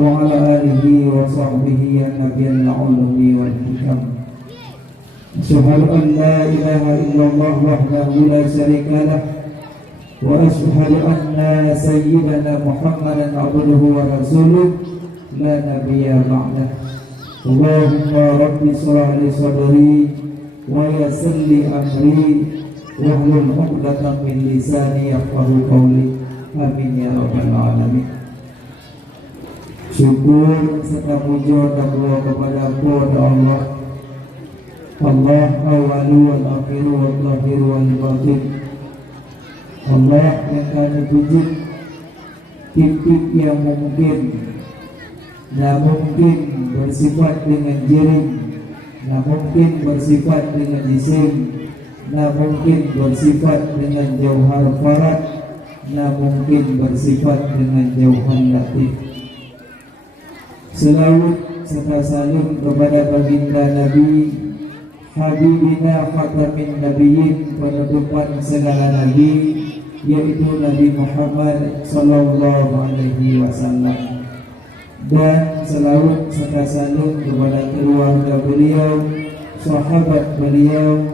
وعلى آله وصحبه النبي العلوم والحكم. أشهد أن لا إله إلا الله وحده لا شريك له وأشهد أن سيدنا محمدا عبده ورسوله لا نبي بعده. اللهم رب اشرح لي صدري ويسر لي أمري واحلل عقدة من لساني يفقهوا قولي. Amin ya rabbal alamin. Syukur serta puja dan doa kepada Allah, Allah awalu wal akhiru wal zahiru wal batin. Allah yang kami puji, titik yang mungkin, nah mungkin bersifat dengan jirim, nah mungkin bersifat dengan jisim, nah mungkin bersifat dengan jauhar farad, nah mungkin bersifat dengan jauhar latif. Selawat serta salam kepada baginda Nabi Habibina Khatamin Nabiyyin, penutupan segala nabi, yaitu Nabi Muhammad sallallahu alaihi wasallam. Dan selawat serta salam kepada keluarga beliau, sahabat beliau,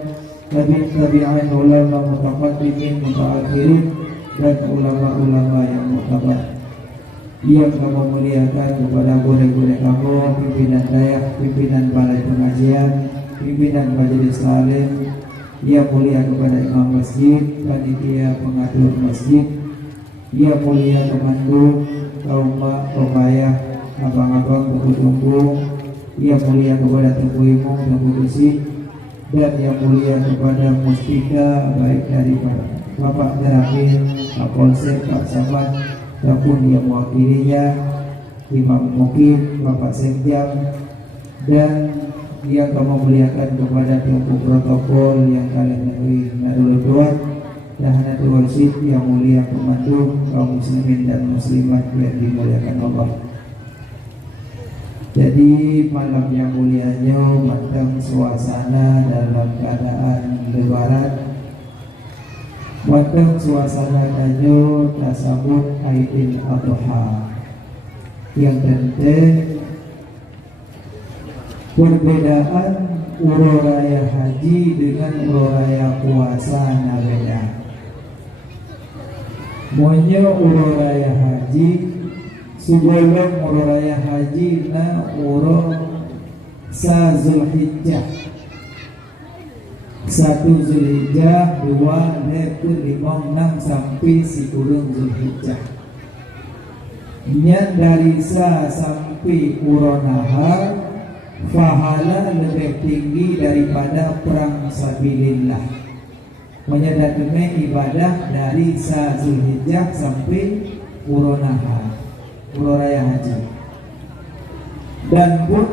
tabi'in, ulama mutaqaddimin, mutaakhirin, dan ulama-ulama yang mutabar. Yang kamu muliakan kepada guru-guru kamu, pimpinan dayak, pimpinan balai pengajian, pimpinan majelis taklim, yang mulia kepada imam masjid, panitia pengatur masjid, yang mulia pemandu, kaum mak, kaum ayah, abang-abang, tunggu-tunggu, yang mulia kepada tunggu imam, tunggu isi, dan yang mulia kepada mustika, baik dari Bapak Darapin, Pak Polsek, Pak Sabat, ataupun yang mewakilinya, Imam Mukib, Bapak Sekjam, dan yang kamu muliakan kepada tunggu protokol yang kalian negeri Nadul Duat, dan Hanatul Warsid yang mulia pemandu kaum muslimin dan muslimat yang dimuliakan Allah. Jadi malam yang mulianya matang suasana dalam keadaan lebaran, matang suasana kanyo tasabut Aidil Adha. Yang penting perbedaan uro raya haji dengan uro raya puasa na beda. Monya uro raya haji sebelum uro raya haji na uro sa Zulhijjah, 1 Zulhijjah, 2, 4, 5, 6 sampai sikurung Zulhijjah. Niat dari sa sampai uronahar pahala lebih tinggi daripada perang sabilillah. Menyadakkan ibadah dari sa Zulhijjah sampai uronahar, uro raya haji. Dan pun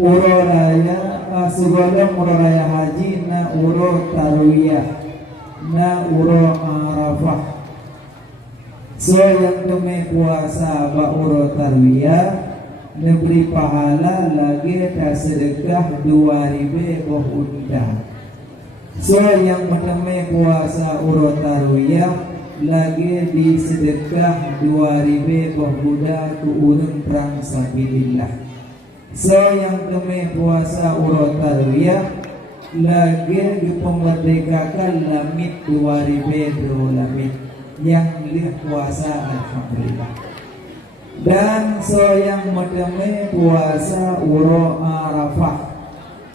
uro raya sebelum uro raya haji na uro tarwiyah, na uro arafah. So yang demi puasa ba uro tarwiyah memberi pahala lagi tak sedekah 2.000 bohunda. So yang demi puasa uro tarwiyah lagi di sedekah 2.000 bohunda ku urun perang sabilillah. So yang demi puasa uro tarwiyah lagi dipemerdekakan lamit 2.000 lamit yang lih puasa alhamdulillah. Dan so yang demi puasa uro arafah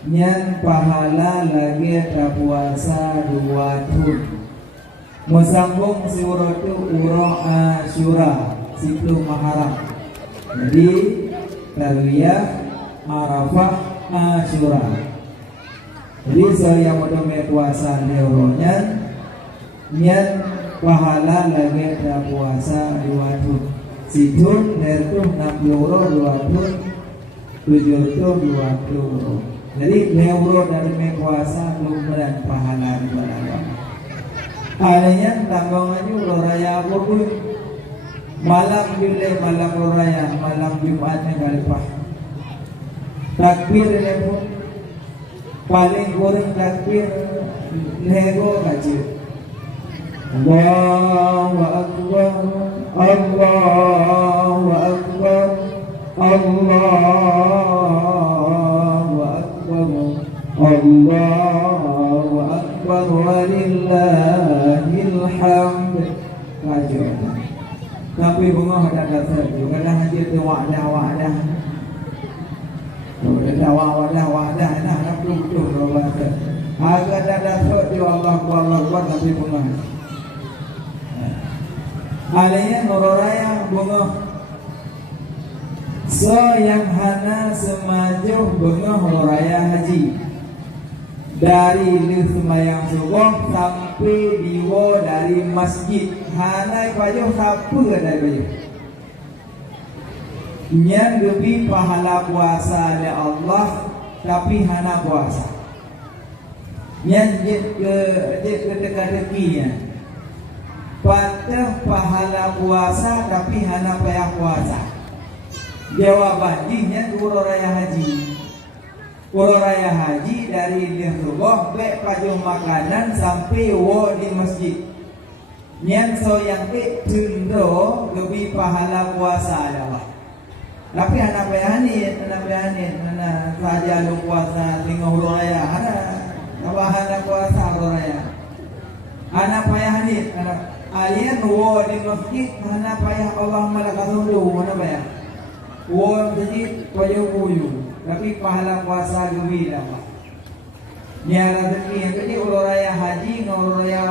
nyan pahala lagi ta puasa 2 tahun. Musambung si uro tu uro Asyura, situ Muharram. Jadi tarwiyah, Arafah, Asyura. Jadi saya mau demi puasa neuronya, nyan pahala lagi ada puasa 2 tahun. Situn nertu 60 euro 2 tahun, 7 tahun 20 euro. Jadi neuro dari puasa belum dan pahala di mana. Adanya tanggungannya ulo raya apa pun. Malam bila malam ulo raya, malam Jumatnya kalipah. Takbir ini pun paling kurang takbir nego kecil. Allahu Akbar, Allahu Akbar, Allahu Akbar, Allahu Akbar, walillahil hamd. Kacau. Tapi bengah dah dasar juga dah haji tu wadah. Dah wadah dah nak betul bahasa. Agak dah dasar di Allah tapi bengah. Alanya nororaya bengah. So yang hana semajuh bengah nororaya haji. Dari semayang subuh sampai diwa dari masjid hanai pajuh siapa dari pajuh yang lebih pahala puasa oleh Allah tapi hana puasa yang ke teka-tekinya patah pahala puasa tapi hana payah puasa. Jawabannya urut raya haji. Urut raya haji dari subuh baik pajuh makanan sampai wo di masjid. Yang so yang cenderung lebih pahala puasa adalah. Tapi anak bayanin, anak saja lu puasa tengah urut raya, anak puasa urut raya. Anak bayanin, alien wo di masjid, anak payah Allah malaikat dulu, mana payah? Wo masjid pajuh buyu. Tapi pahala puasa lebih dah. Ni ada rezeki. Jadi urut raya haji dengan urut raya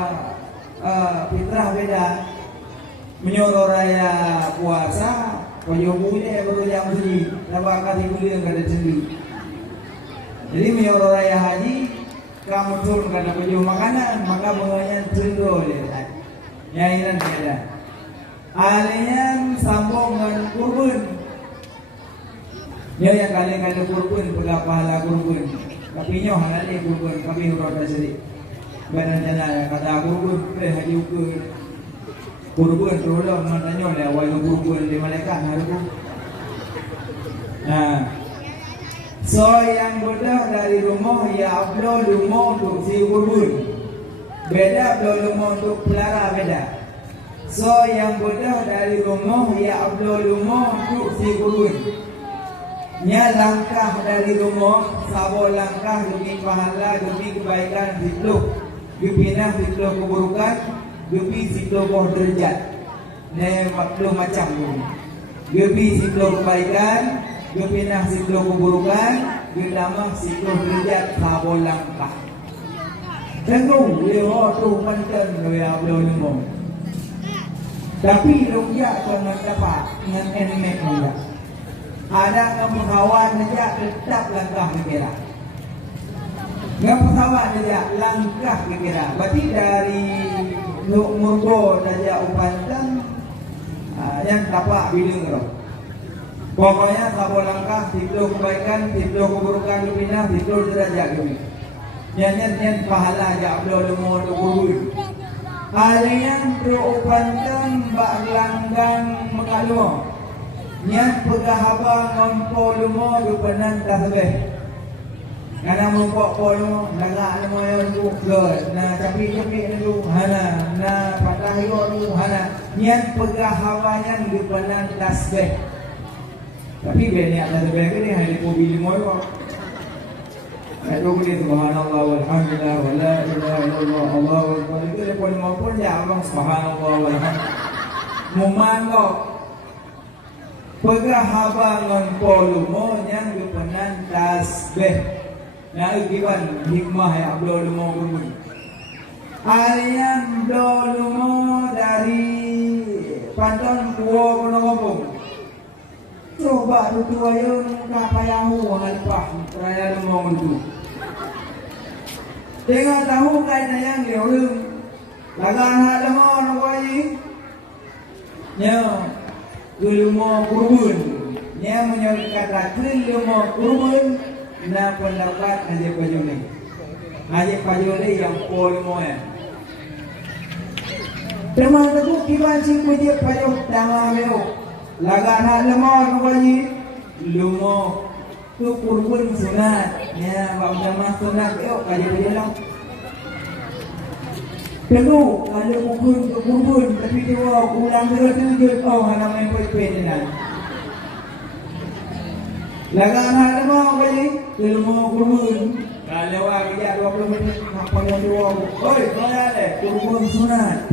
fitrah beda. Menyuruh raya puasa, pajuh bulan baru yang beli. Dapat kali bulan kada sendiri. Jadi menyuruh raya haji, kamu turun kada pajuh makanan, maka bunganya cenderung dia. Nyairan beda. Alenya sambung dengan kurban. Ya yang kalian ada kurban, pula pahala kurban. Tapi nyoh halal kurban, kami huruf dasari. Badan jana kata kurban, haji ukur. Kurban tolong matanya dah awal kurban di malaikat harus. Nah, so yang bodoh dari rumah ya upload rumah untuk si kurban. Beda upload rumah untuk pelara beda. So yang bodoh dari rumah ya upload rumah untuk si kurban. Nya langkah dari rumah, sabo langkah demi pahala, demi kebaikan sikluk, dipinah sikluk keburukan, demi sikluk derajat. Ne waktu macam ni. Demi sikluk kebaikan, dipinah sikluk keburukan, ditambah sikluk derajat sabo langkah. Tengok dia tu mantan dia belum nemu. Tapi rupiah jangan dapat dengan enek dia. Ada kemukawan saja tetap langkah kira. Kemukawan saja langkah kira. Berarti dari murgo saja upantan yang tapak bilang roh. Pokoknya sabo langkah, tidur kebaikan, tidur keburukan dipindah, tidur derajat kami. Yang pahala aja abdul umur kubur. Ada yang berupantan bak langgang mekaluh. Yang pegahaba ngompo lumo dupanan tahbeh. Kana ngompo lumo naga lumo yang gugel na capi-capi lu hana na patah lu hana. Yang pegahaba yang dupanan tasbeh. Tapi beni ada tasbeh ni hari ko bili mo yo. Ayo ni subhanallah walhamdulillah wala ilaha illallah Allahu akbar. Itu pun maupun ya Allah subhanallah walhamdulillah. Mumango pegahaba polumo yang dipenan tasbih. Nah, ikiban hikmah ya abdulumo gurun. Alian abdulumo dari panton tua kono ngomong. Coba tu ayo kapayahu ngalipah raya lumong itu. Tengah tahu kaitan yang diulung. Lagan hal mo nongoi. Nyo Gulumo kurun, yang menyatakan gulumo kurun, na pendapat aja pajole, yang polmo ya. Teman aku kiban sih puji pajol tangga meo, lagan hal mo nungguin, lumo tu kurun sunat, ya bangsa mas sunat yo kaji bilang. Perlu kalau kubun tapi dia ulang terus hana main pet-petan. Lagaan hal mo kali, ilmu kurun. Kalau awak dia 20 minit apa yang dua. Oi, mana le? Kurun sunat.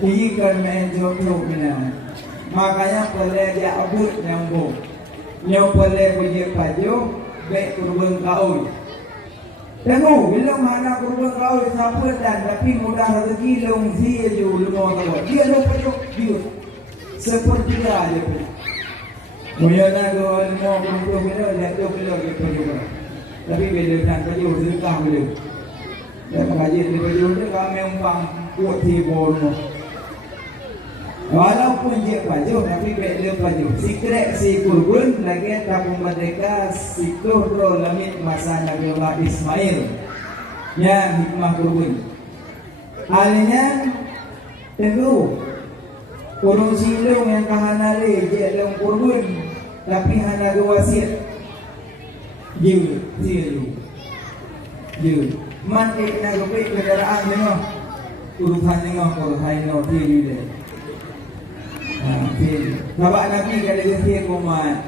Ini kan main jodoh mina. Makanya boleh dia abut nyambung. Yang boleh punya baju, baik kurun kau. Tengok, bila mana kurun kau siapa dan tapi mudah rezeki long dia ju lumau kau. Dia lupa dia. Seperti dia aja. Muyana ko mo kung bila lihat tu bila kita juga. Tapi bila nak kerja sedekah bila. Dan kaji di kerja tu kami umpang kuat tibor mo. Walaupun dia baju tapi bila baju. Secret si kurban lagi tabung mereka sikuh ro lamit masa Nabi Allah Ismail. Ya hikmah kurban. Alnya tentu kurung silung yang kahanale je dalam kurban. Tapi hana wasiat you man na gope kendaraan nyo urusan nyo urusan nyo dia Bapak Nabi kali ketiak umat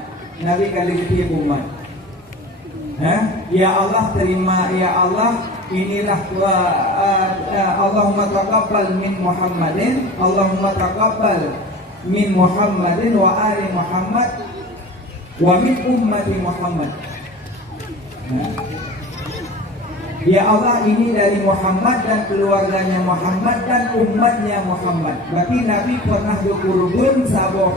Nabi kali ketiak umat Ya Allah terima Ya Allah inilah Allahumma taqabbal min Muhammadin Allahumma taqabbal min Muhammadin wa ali Muhammad wa min ummati Muhammad. Ya Allah ini dari Muhammad dan keluarganya Muhammad dan umatnya Muhammad. Berarti Nabi pernah berkurban saboh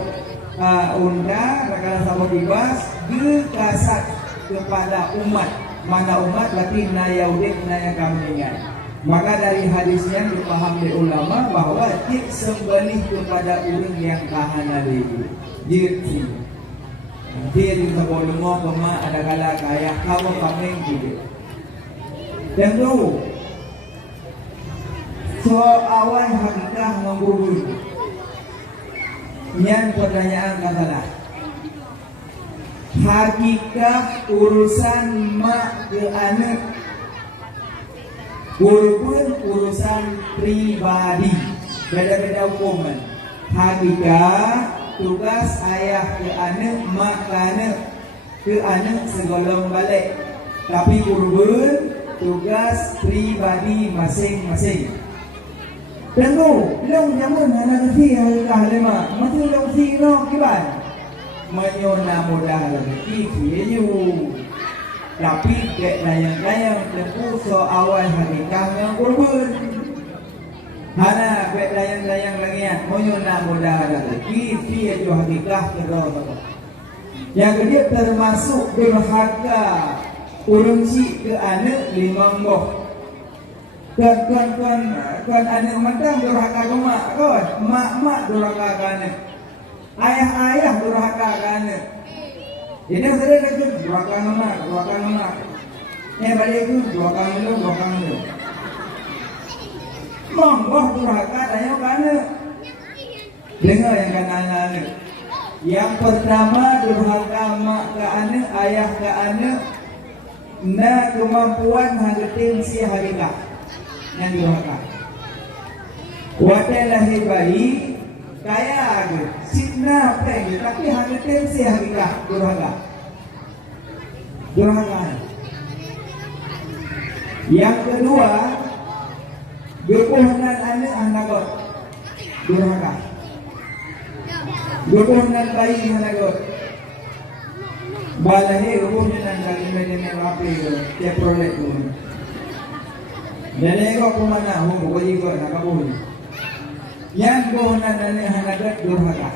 unda rakala saboh dibas dikasat kepada umat. Mana umat berarti na Yahudi na yang kambingan. Maka dari hadisnya dipahami ulama bahwa tik sembelih kepada orang yang kahana deui. Jadi dia juga boleh mau kema ada kala kaya kamu pameng gitu. Dan tu, so awal hakikah menggurui. Yang pertanyaan katalah, hakikah urusan mak ke anak, urusan pribadi, beda-beda hukuman. Hakikah tugas ayah ke anak, mak ke anak segolong balik. Tapi kurban tugas pribadi masing-masing. Tentu, long jamun anak kecil harga lema, masih long si no kiban. Menyona mudah lagi kiyu. Tapi dek layang-layang tentu so awal hakikah yang kurban. Hana bet layang-layang lagian menyona mudah lagi kiyu hakikah kedua. Yang kedua termasuk durhaka urunci ke anak lima boh. Kan anak mentang durhaka ke mak kan, mak durhaka ke anak, ayah durhaka ke anak. Jadi sudah itu durhaka ke mak. Balik itu durhaka dulu. Boh durhaka tanya ke anak. Dengar yang kanan-kanan. Yang pertama durhaka mak ke anak, ayah ke anak. Na kemampuan hangeting si harika yang durhaka. Wadah lahir bayi kaya aja, sipna peng, tapi hangeting si harika durhaka. Yang kedua, gepuhanan anak durhaka. Gepuhanan bayi hanagot. Balai rumahnya dan dengan rapi dia proyek tu. Jadi kau kemana? Kau juga nak kabur. Yang kau nak hanagat durhaka.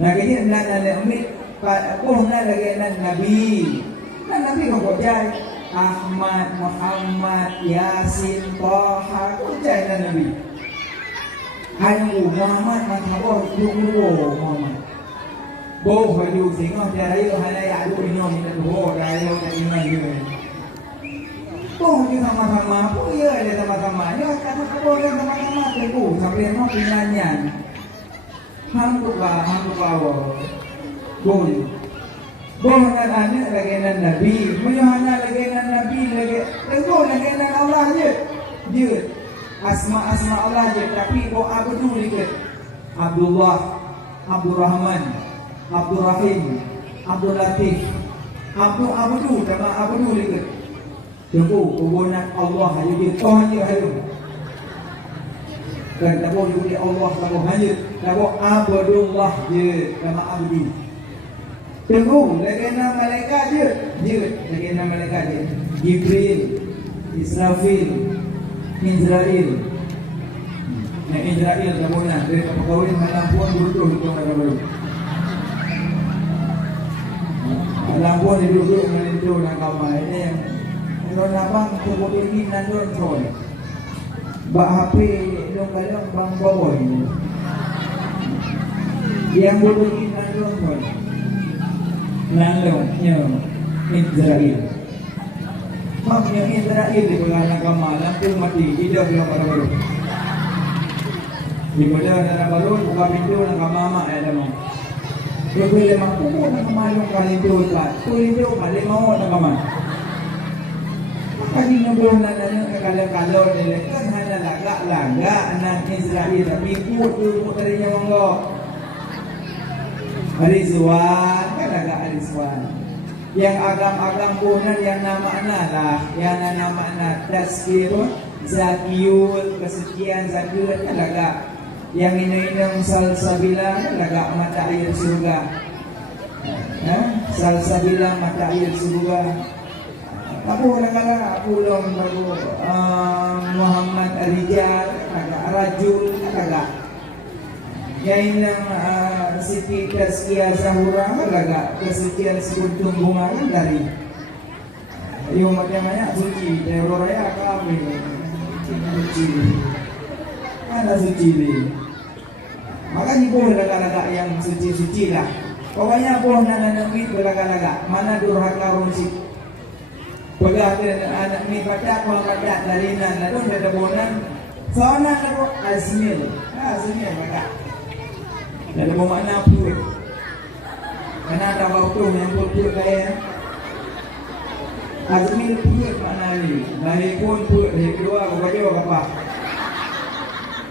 Nak ini nak umit. Kau nak lagi nak Nabi. Nak Nabi kau jai. Ahmad, Muhammad, Yasin, Taha. Kau jai nak Nabi. Hanya Muhammad nak kabur. Muhammad. Bố phải dù chính không thì đấy hay là ya dulu ini om itu bố dari lo dari mana juga. Bố ni sama-sama, bố iya ada sama-sama. Ya kata bố yang sama-sama tu sampai mau pinanyan. Hampu bawa. Bố nak anak lagi nan Nabi, menyuhana lagi nan Nabi lagi. Tentu lagi nan Allah je. Dia asma Allah je tapi bố Abdul dekat. Abdullah, Abdurrahman. Abdul Rahim, Abdul Latif, Abdul Abdu, nama Abdu dekat. Tunggu, hubungan Allah hanya dia, Tuhan dia hanya. Dan tak boleh dia Allah, tak boleh hanya, tak boleh Abdullah je, nama Abdu. Tunggu, lagi nama malaikat je, lagi nama malaikat je. Jibril, Israfil, Israel. Yang Israel tak boleh, dia tak berkahwin malam pun duduk pada baru. Malam pun dia duduk menentu nak kamar. Ini yang orang abang cukup ini nandur troll. Bak HP dong kadang bang bawa ini. Yang bodoh ini nandur troll. Lalunya Israel. Maknya Israel di belakang kamar lampu mati hidup yang baru. Di mana dalam baru buka pintu nak kamar ada mau. Dia boleh mampu nak kamar kali itu tak. Kali itu balik mau nak kamar. Kali nombor nak kalau dia kan hanya lagak anak Israel tapi put tadinya monggo. Rizwan kan agak Rizwan. Yang agam-agam punan yang nama-nama lah, yang nama-nama Tazkirun, Zakiyul, kesucian Zakiyul kan agak. Yang ini salsabila kan agak mata air surga. Salsabila mata air surga. Aku kadang-kadang aku baru Muhammad Rijal, agak Rajul, agak. Yang Siti Tazkiyah Zahura agak kesucian sekuntum bunga kan dari. Yung macam-macam suci, teror raya kami suci. Ada suci ni. Makanya boleh laga-laga yang suci-suci lah. Pokoknya boleh nak laga-laga. Mana durhaka runsik. Pegang anak ni baca, kalau baca dari nan, lalu ada bonan. Soalnya lalu azmil, azmil baca. Dan bermakna put. Karena ada waktu yang put kaya. Azmil put makna ni. Dari pun put, dari kedua aku baca apa?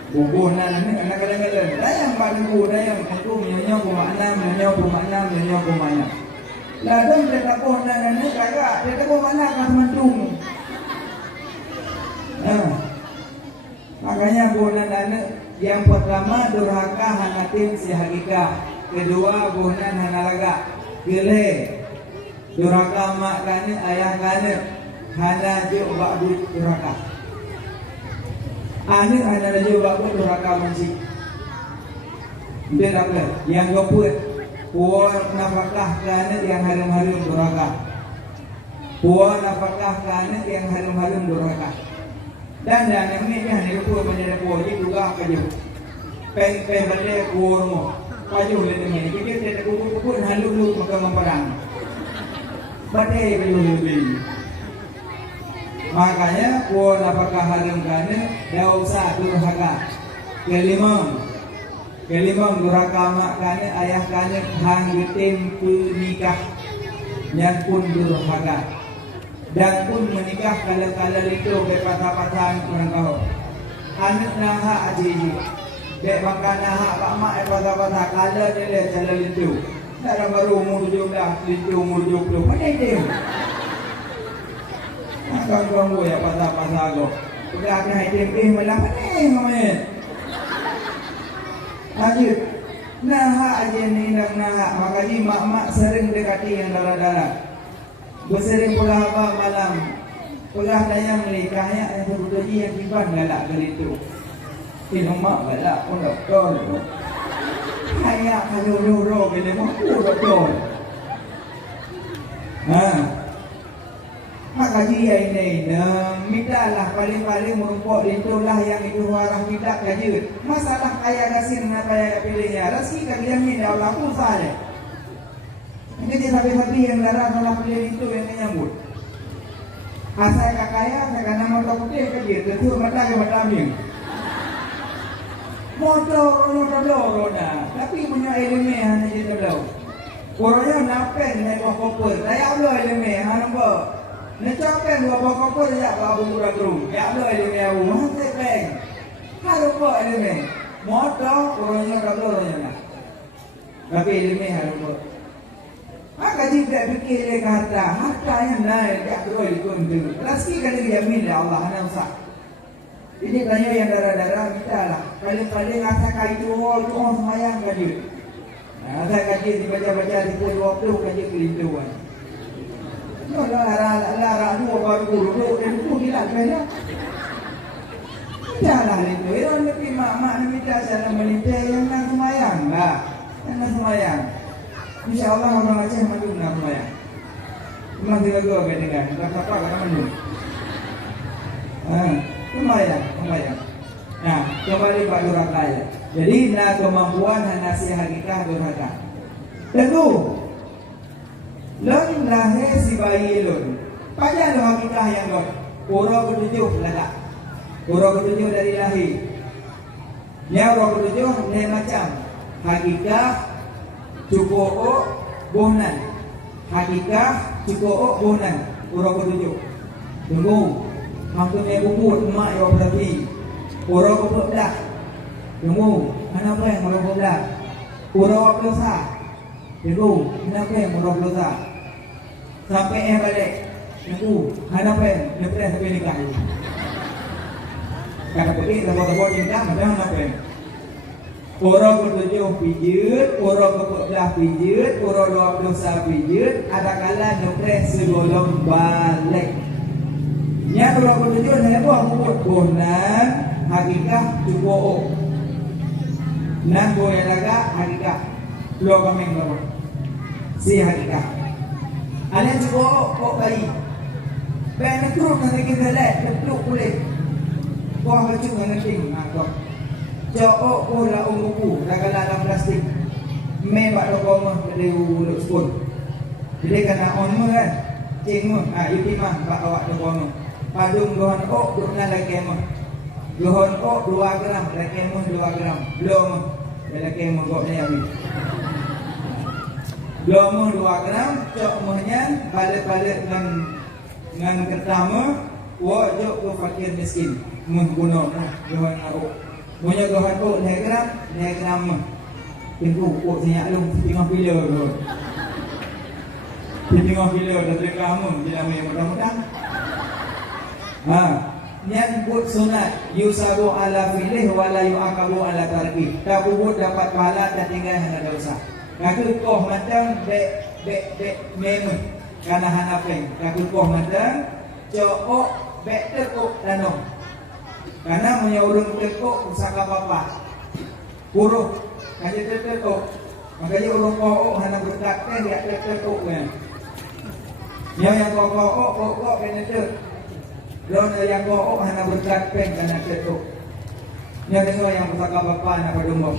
Bubuh nan ni anak kadang-kadang. Dayang padu, dayang aku menyonyong bermakna. Lalu dia tak pun nan ni kagak. Dia tak pun makna kan mendung. Makanya bunan anak yang pertama durhaka hanatin si hakikah, kedua bunan hanalaga gile durhaka mak kana ayah kana hana je ba'du durhaka ane hana je ba'du durhaka musik dia apa yang goput puan nafkah kana yang harum-harum durhaka puan nafkah kana yang harum-harum durhaka. Dan yang ini hanya lupa menjadi puji juga kaju. Peng balik kurmo, kaju le ni. Kita tidak kuku halu makan memperang. Badai belum. Makanya puan apakah harum kana dosa durhaka. Kelima durhaka mak kana ayah kana hang ditempu nikah yang pun durhaka. Dan pun menikah kala-kala itu berpatah-patahan orang kau. Anak naha aji. Dek makan naha pak mak patah-patah kala dia jalan itu. Dalam baru umur 17, itu umur 20. Mana itu? Akan kamu ya patah-patah kau. Sudah kena item malam ni ngamen. Lanjut. Naha aji ni naha. Makanya mak-mak sering dekati yang darah-darah. Bersering pula apa malam pelah dayang menikahnya yang berbudaji yang kiban galak kali itu. Mak galak pun doktor. Kayak kalau gini mampu doktor. Maka dia ini mintalah paling-paling merumpuk itulah yang itu warah tidak kajut. Masalah kaya kasih dengan kaya pilihnya. Rezeki kalian ni Allah pun sahaja. Jadi sapi-sapi yang darah tolak beliau itu yang menyambut. Asal kakaya, saya kena motor putih ke dia, tentu mata ke mata ambil. Motor roda, tapi punya elemen hanya di dalam. Orangnya napen naik bawa koper, saya ada elemen, hanya Necapen bawa koper ya bawa buku terus. Ya ada elemen aku, mana peng? Kalau kau elemen, motor orangnya roda orangnya. Tapi ilmu harus. Maka jika fikir dia harta yang naik dia terus dikunci. Rezeki kan dijamin oleh Allah hanya usah. Ini tanya yang darah-darah minta lah. Paling-paling asal kaji itu semayang kaji. Asal kaji dibaca-baca di puluh waktu kaji kelintuan. Itu lara dua baru guru dan itu gila kena. Tidaklah itu. Itu mesti mak-mak minta sana melinta yang nak semayang lah. Yang nak semayang. InsyaAllah orang Aceh maju nak semayang. Memang tidak gua dengan kata apa kata maju. Semayang. Nah, kembali pada durhaka ya. Jadi, kemampuan nasi hakikah durhaka. Tentu, lon lahir si bayi lon. Pada hakikah yang lon. Pura ketujuh lagak. Pura ketujuh dari lahir. Ya, pura ketujuh ni macam hakikah cukup bohnan. Hakikah cukup bohnan. Pura ketujuh. Tunggu. Maksudnya bubut emak yang berarti orang bubut dah. Tunggu, kenapa yang orang bubut dah? Orang berdosa. Tunggu, kenapa yang orang berdosa? Sampai balik. Tunggu, kenapa yang lepas sampai nikah? Kata pergi, tebak-tebak cinta, macam kenapa yang? Orang bertujuh pijit, orang bubut dah pijit, orang dua berdosa pijit. Ada kala lepas sebelum balik. Yang orang bertujuan saya buat bubut bonan hakikah cukup. Nan boleh laga hakikah. Luar kameng lawan. Si hakikah. Ada cukup kok bayi. Bayi terus nanti kita lihat peluk kulit. Buah kecil dengan ting. Makok. Cukup pula buku dalam plastik. Membak dokong dari ulut spoon. Jadi kena on kan. Cing itu mah bak awak dokong. Padung gohon ok dukna lagi mah. Gohon ok 2 gram, lagi mah 2 gram. Belum lagi mah kok ni habis. Belum 2 gram, cok mahnya balik-balik dengan pertama, wajib ke fakir miskin. Menggunakan gohon ok. Punya gohon ok 2 gram mah. Tengok ok sinyak lum tengah bila tu. Tengah bila dah kamu bila mai mudah-mudahan. Yang buat sunat yusabu ala filih wala yu'akabu ala tarki. Tak buat dapat pahala dan tinggal hanya dosa. Kaku koh macam be meme kana hanapeng. Kaku koh macam cook be tekuk tanong. Karena punya urung tekuk usaka papa. Puruh kaje tekuk. Makanya urung kook hana berkat dia tekuk kan. Yang kook kena tek. Lawan yang kook hana berkat peng kana tetuk. Yang kedua yang pusaka bapa nak padumbo.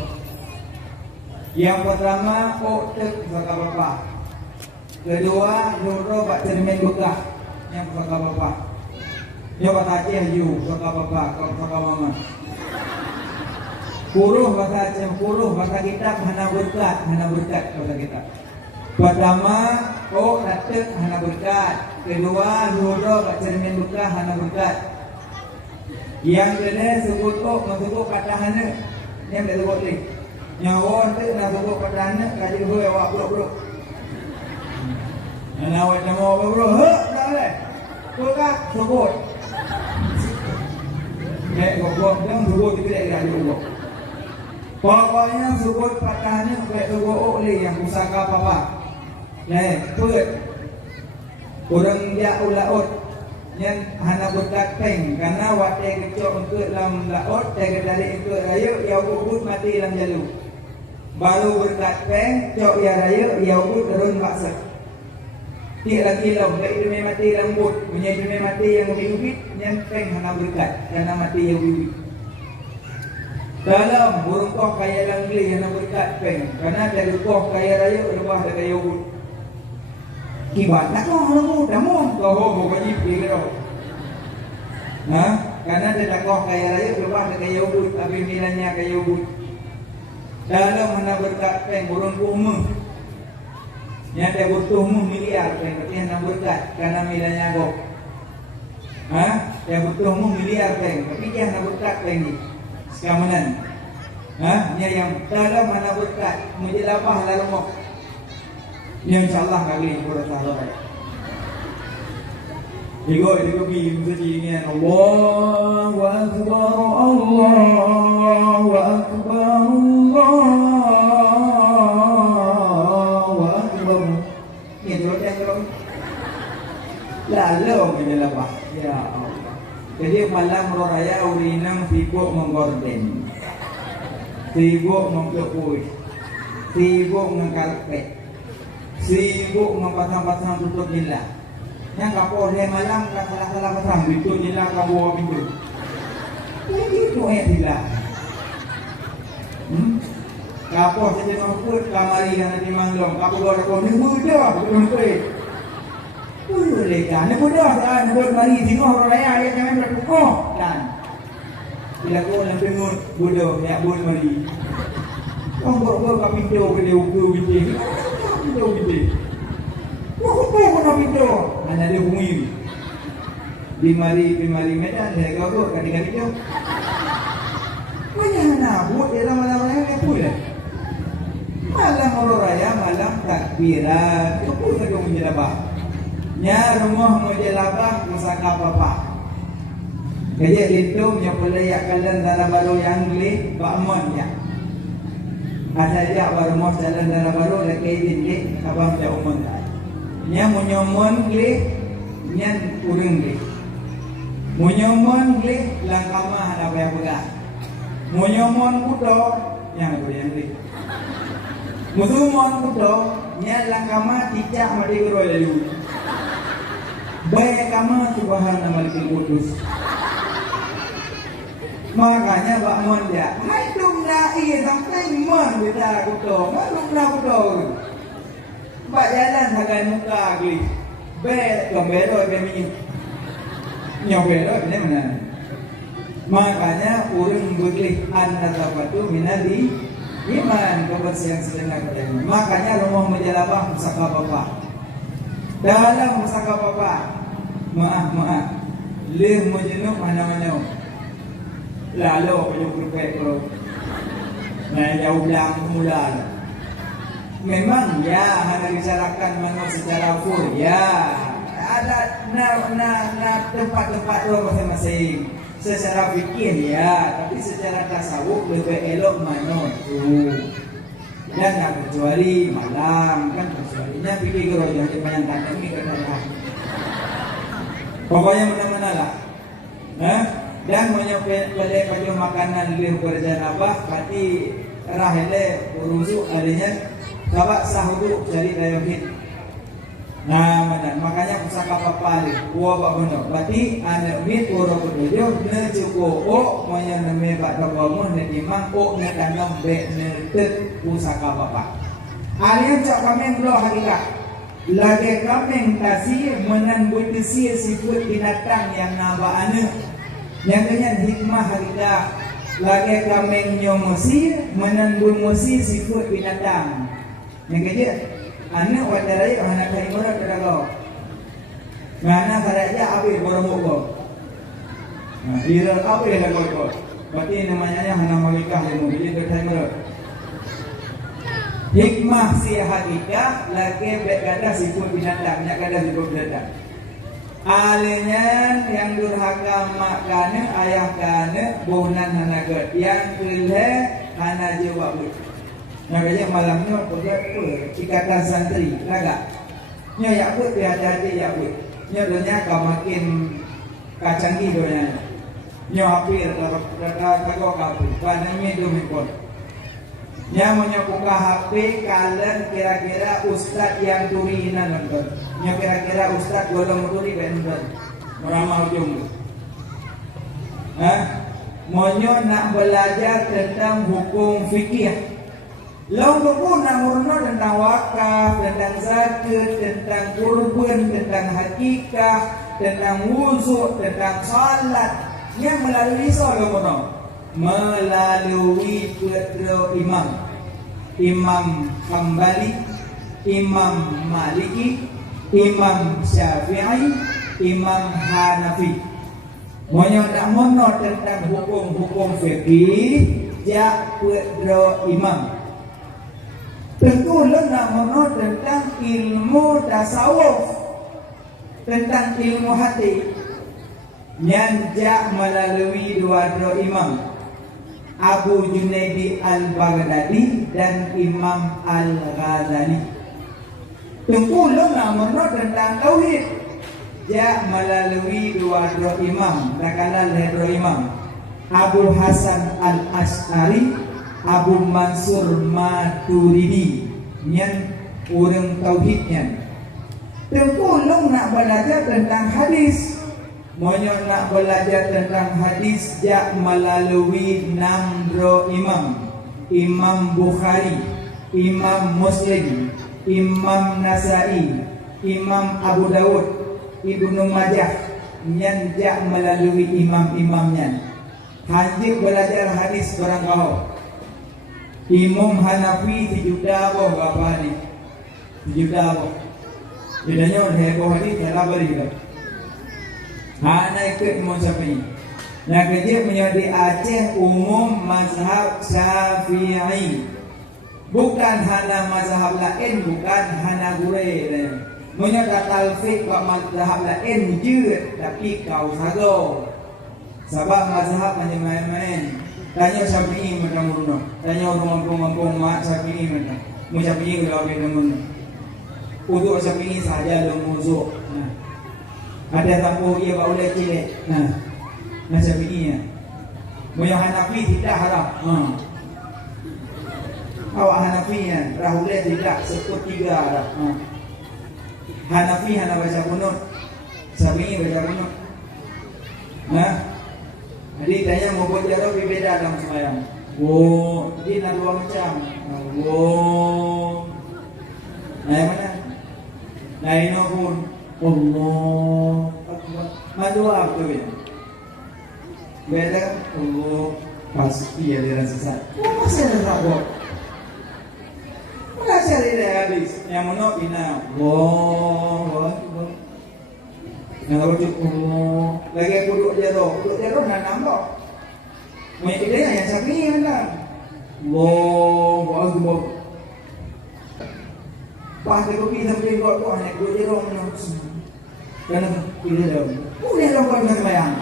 Yang pertama tek pusaka bapa. Kedua nuro bak cermin bekah yang pusaka bapa. Yang Aceh yu pusaka bapa, pusaka mama. Puruh bahasa Aceh, puruh bahasa kitab hana berkat bahasa kitab. Pertama tek hana berkat. Kedua, nuro bak cermin bekah hana berkat. Yang kedua sebut masuk patahana. Yang tak sebut ni. Yang orang tu nak sebut patahana kaji gue awak bro. Nak awak nama apa bro? Tak boleh. Tukar sebut. Goblok jangan sebut kita tidak goblok. Pokoknya sebut patahana baik sebut oleh yang pusaka papa. Put. Orang dia ulaut yang hana berkat peng karena watai kecok untuk dalam laut tega dari itu raya ia ubud mati dalam jalur baru berkat peng cok ia raya ia ubud turun baksa tidak lagi lom baik itu mati dalam ubud punya itu mati yang ubid yang peng hana berkat karena mati yang ubid dalam burung koh kaya dalam beli hana berkat peng karena dari koh kaya raya lebah dari ubud kibat nak kau dah mau kau bukan jipi kau, karena dia kau kaya raya berubah kaya ubud, tapi nilainya kaya ubud. Dalam mana berkat peng burung kumung, yang dia butuh miliar peng, berarti hana berkat karena nilainya kau, dia butuh miliar peng, tapi dia hana berkat peng ni, sekamanan. Nya yang dalam mana berkat menjelabah lalu mau. Nya insyaallah kali boleh tahu. Digo bi musujinya Allahu akbar Allahu akbar Allahu akbar. Ni dulu yang dulu. Lalu menjelabah. Ya Allah. Jadi malam raya urinang sibuk menggorden. Sibuk mengkepui, sibuk mengkarpet, sibuk mempasang-pasang tutup jendela. Yang kapal dia malam tak salah-salah pasang tutup jendela kau bawa pintu. Itu tidak. Kapal saja mamput kamari dan nanti manglong. Kapal bawa kapal ni mudah, betul betul. Boleh kan? Ni mudah kan? Buat mari tengok orang raya yang jangan berpukul kan? Bila kau nak tengok bodoh, nak buat mari. Kau buat kat pintu ke dia ukur binti. Pintu binti. Kau nak pintu. Mana dia bumi. Di mari Medan, saya kau buat kat pintu. Banyak nak buat dia malam raya ni pun. Malam raya, malam takbiran. Itu pun kau menjelabah. Nya rumah menjelabah masaka apa-apa. Jadi itu yang pelayak kalian dalam baru yang Inggeris Bakmon ya. Ada je baru mau jalan dalam baru lagi ini abang dia umum. Nya munyomon Inggeris nya urang Inggeris. Munyomon Inggeris langkama ada apa pegang. Munyomon kudo yang urang Inggeris. Munyomon kudo nya langkama tidak mati guru lalu. Baik kama subhana malikul qudus. Makanya Pak Mon dia, hai dum na iya sampai mon kita kudo, malum na kudo. Pak jalan hagan muka gli. Kembero kami. Nyobero ini mana? Makanya urang beglih an-nazafatu minali iman kebersihan sejenak badan. Makanya rumah menjelabah pusaka bapak. Dalam pusaka bapak, maaf, leh menjenuk mana-mana. Lalu penyukur petrol. Nah, jauh belang mula. Memang ya, hanya bicarakan mana secara full. Ya, ada tempat-tempat tu masing-masing. Secara fikir ya, tapi secara tasawuf lebih elok mana tu. Dan tak kecuali malam kan kecualinya fikir kalau jangan bayangkan ini kata. Pokoknya mana-mana lah. Dan menyopet balik baju makanan lebih berjanabah berarti rahile urusuk adanya sabak sahudu cari dayohid. Nah, makanya pusaka papali buah bak benar. Berarti anak mit urut bertujuh ne cukup monya neme bak dokomun ne dimang ne tanam be ne tet pusaka papa. Alian cak kami belum hakikat. Lagi kami kasih menan berkesir sifat binatang yang naba ane. Yang dengan hikmah hakikat. Lagi kami nyomosir menan bermusir sifat binatang. Yang kerja ane wadarai anak kaya murah teragau. Mana karaja api boromuk ko. Ira api dah ko. Berarti namanya hana malikah ilmu jadi berkaya murah. Hikmah si hakikat lagi berkata sifat binatang, nak kata sifat binatang. Alenya yang durhaka makana ayah kana bohnan hanagat yang keleh hana jawab. Makanya malamnya ikatan santri laga. Nya ya put hati-hati ya put. Nya donya makin kacanggi donya. Nya hapir kata kapu. Pananya itu mekon. Nya menyapuka HP kalian kira-kira ustad yang turinan nonton. Nya kira-kira ustad golong turi nonton. Meramal ujung. Monyo nak belajar tentang hukum fikih. Lalu pun nak urut tentang wakaf, tentang zakat, tentang kurban, tentang hakikah, tentang wudhu, tentang salat. Yang melalui soal pun melalui kedua Imam Hambali, Imam Maliki, Imam Syafi'i, Imam Hanafi. Monyo nak monot tentang hukum-hukum fikih. jak pedro imam. Tentu nak mengenal tentang ilmu tasawuf, tentang ilmu hati, nyanjak melalui dua imam, Abu Junaidi al-Baghdadi dan Imam al-Ghazali. Tentu nak mengenal tentang tauhid, jak melalui dua imam, rakanan dua imam, Abu Hasan al-Ash'ari, Abu Mansur Maturidi, yang orang tauhidnya. Tentu nak belajar tentang hadis, Monyo nak belajar tentang hadis jak melalui 6 imam, Imam Bukhari, Imam Muslim, Imam Nasai, Imam Abu Dawud, Ibnu Majah, yang jak melalui imam-imamnya. Hajib belajar hadis barang kau. Imam Hanafi 7 juta berapa ni? 7 juta apa? Bedanya heboh hadis dalam beri ke? Hana ikut Imam Syafi'i. Nah kerja punya di Aceh umum mazhab Syafi'i. Bukan hana mazhab lain, bukan hana gure. Punya talfik kau mazhab lain je, tapi kau sago. Sebab mazhab macam main-main. Tanya Syafi'i macam mana? Tanya orang kampung-kampung mak Syafi'i macam. Mu Syafi'i kalau dia mana? Untuk Syafi'i saja ada muzuk. Ada tampu ia bawa oleh cilik. Nah Syafi'i ya. Mu yang Hanafi tidak haram. Awak Hanafi ya, rahuleh tidak sepertiga ada. Hanafi hana baca kunut, Syafi'i baca kunut. Jadi tanya mau buat jarak berbeda dalam sembahyang. Oh, dia nak dua macam. Oh, nah yang mana? Nah ini pun Allah. Madu apa tu ya? Beda kan? Allah pasti ada rasa sesat. Oh masih ada sabuk. Mana cari dia habis? Yang mana bina? Allah. Nah, kalau lagi duduk jaro nak nambah. Punya ide yang Syafi'i kan? Allahu Akbar. Pas dia kopi sampai kau hanya duduk jaro mana? Karena ide dah. Boleh lakukan sembahyang.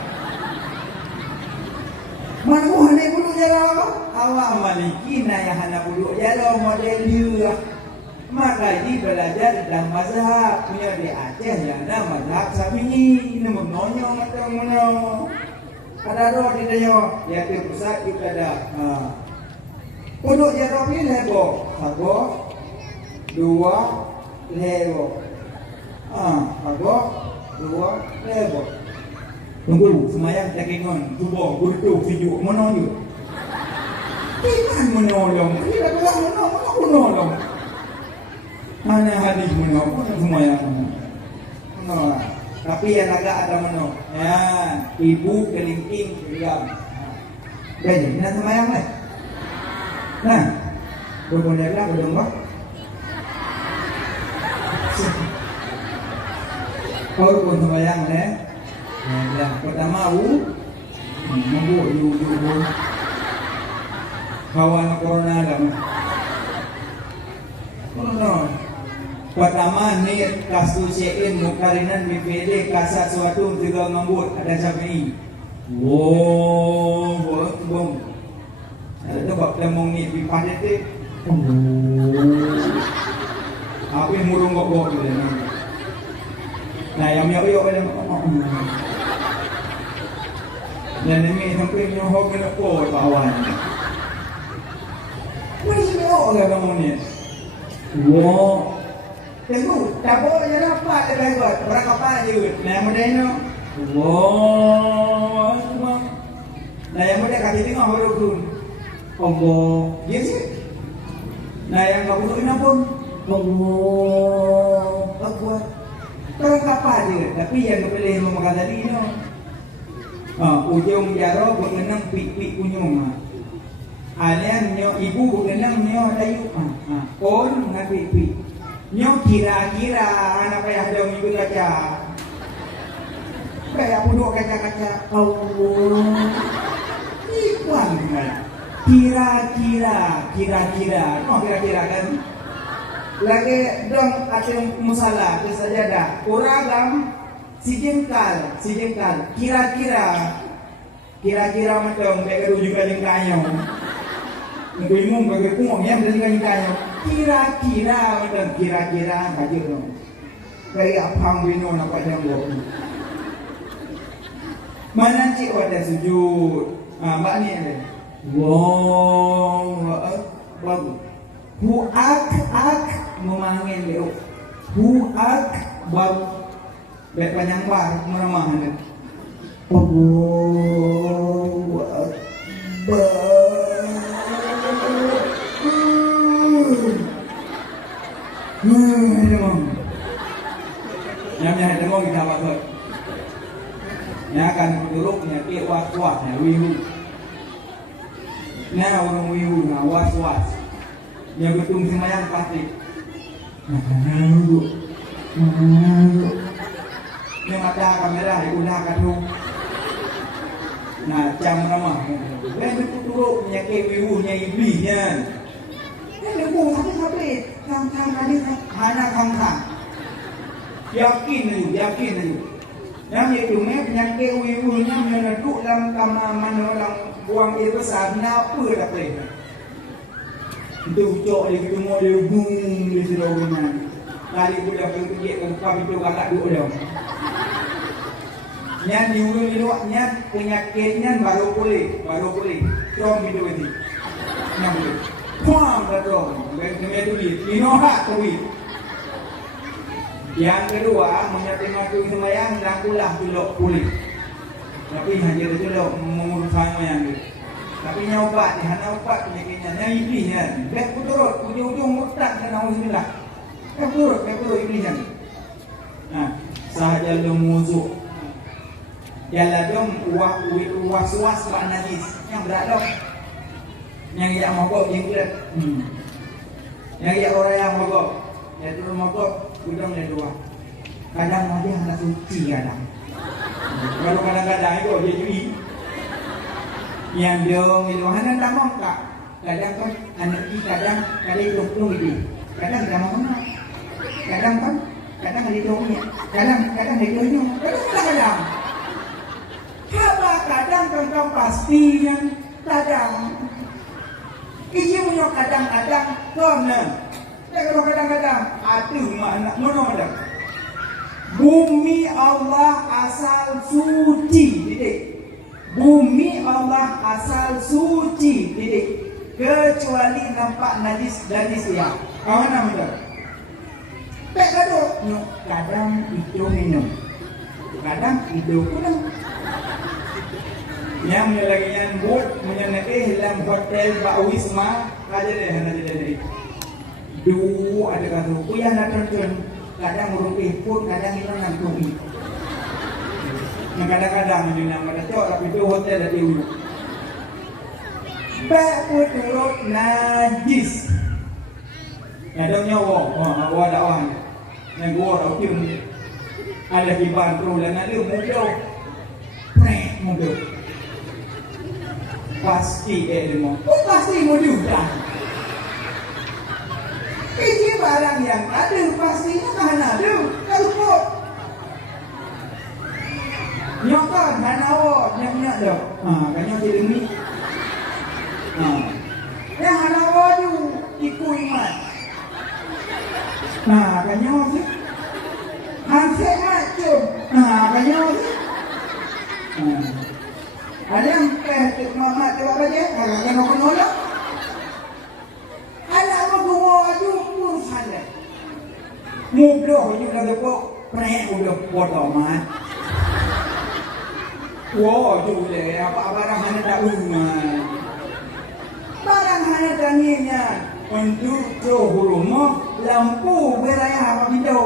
Mana hanya duduk jaro? Awak maliki nak yang hanya duduk jaro model dia. Maka di belajar tentang mazhab punya di Aceh yang ada mazhab Syafi'i ini menonyong atau mana ada roh di dalam ya ke pusat kita ada untuk jarak ini lebo satu dua lebo satu dua lebo tunggu semayang takingon tubuh butuh video menonyong kita menolong kita bilang menolong mana hadis menolak semua yang menolak. Tapi yang agak ada menolak. Ya, ibu kelingking diam. Jadi, nak semayang lah. Nah, boleh lah, boleh mbak. Kau pun semayang lah. Ya, pertama mabuk you. Kawan corona dah. Corona. Pertama niat kasusiin mukarinan BPD kasat suatu juga ngambut ada Syafi'i. Wow, bom. Ada bab lemong ni pipadet deh. Apa murung gok gitu nah. Nah, yang yo ada. Dan ini sampai nyohok kena po bawan. Masih yo ada kamu ni. Wow. Tunggu, tak boleh jadi apa dia buat? Berapa apa je? Nah, modernnya. Wow, semua. Nah, yang modern kaki tengok huruf dun. Allah, yes. Nah, yang kau butuh ini pun. Allah, akuat. Berapa apa je? Tapi yang kepilih memakan tadi ni. Ujung jaro berkenang pik-pik kunyum. Alian nyo ibu berkenang nyo dayu. On dengan pik-pik. Nyo kira-kira anak payah dong ikut kaca. Kayak puduk kaca-kaca. Allah. Iklan kan. kira-kira no kira-kira kan lagi dong ating musala ke sajadah uragam si jengkal kira-kira macam mereka juga jengkanya bingung bagi kumong ya mereka jengkanya kira-kira macam kira-kira aja dong kayak apang bino nampak jambok mana cik wadah sujud mbak ni ada Allahu Akbar hu ak memanggil dia hu akbar baik panjang bar meramah ada Allahu Akbar Yang demam kita waktu yang akan duduknya was-was wihu orang wihu was-was yang betul semayang pasti yang mata kamera udah kadung nah jam ramah yang betul turuknya wihunya iblisnya yang lebih sampai tang kali hana kang yakin yang itu penyakit wihunya meneduk dalam tamaman orang buang air besar napa dah boleh itu ucok dia ketemu dia bung dia sudah rumah kali budak pergi ke kau itu kakak duk dia nyan diulung-ulungnya penyakitnya baru pulih trom itu ni nyan boleh puang dah trom kena tulis inohat tulis yang kedua menyatakan sembahyang dan ulah dulu pulih tapi hanya dia dulu menguruskan yang itu tapi nyobat dia hana ubat penyakitnya yang iblisnya baik turut ujung-ujung murtad kena auzubillah turut iblisnya nah sahaja lumuzuk jaladum was-was bak najis yang berat dok yang ia mogok jengklet yang ia orang yang mogok ya turun mogok udang dan dua kadang aja hendak suci kadang kalau kadang-kadang itu dia jui yang dia minum hendak tak mau tak kadang kan anak kita kadang itu kadang kita mau kadang itu kadang kadang pastinya kadang iji punya kadang-kadang kena kalau kadang-kadang aduh mana ada bumi Allah asal suci titik bumi Allah asal suci titik kecuali nampak najis ya kawan nama tak kadang itu minum kadang itu kurang yang menyelagian buat menyenai dalam hotel Pak Wisma aja deh dua ada kata kuyah nak terjun kadang merupih pun kadang hilang nanti kadang-kadang menyenang pada cok tapi itu hotel ada diulu bakut turut najis ada nyawa ada orang yang gua ada kirim ada di bantu dan ada mobil pasti pasti mobil dah ini barang yang ada pastinya kan ada kalau kok nyokot hanawo nyak dah kanya demi yang hanawo tu ikut iman kanya sih hansek macam kanya sih ada yang mama tu apa dia kena lah anak mau tu pun salah mubloh ini dah lepas pernah mubloh potong mat wow tu le apa barang hanya tak barang hanya tanginya untuk rumah lampu beraya apa video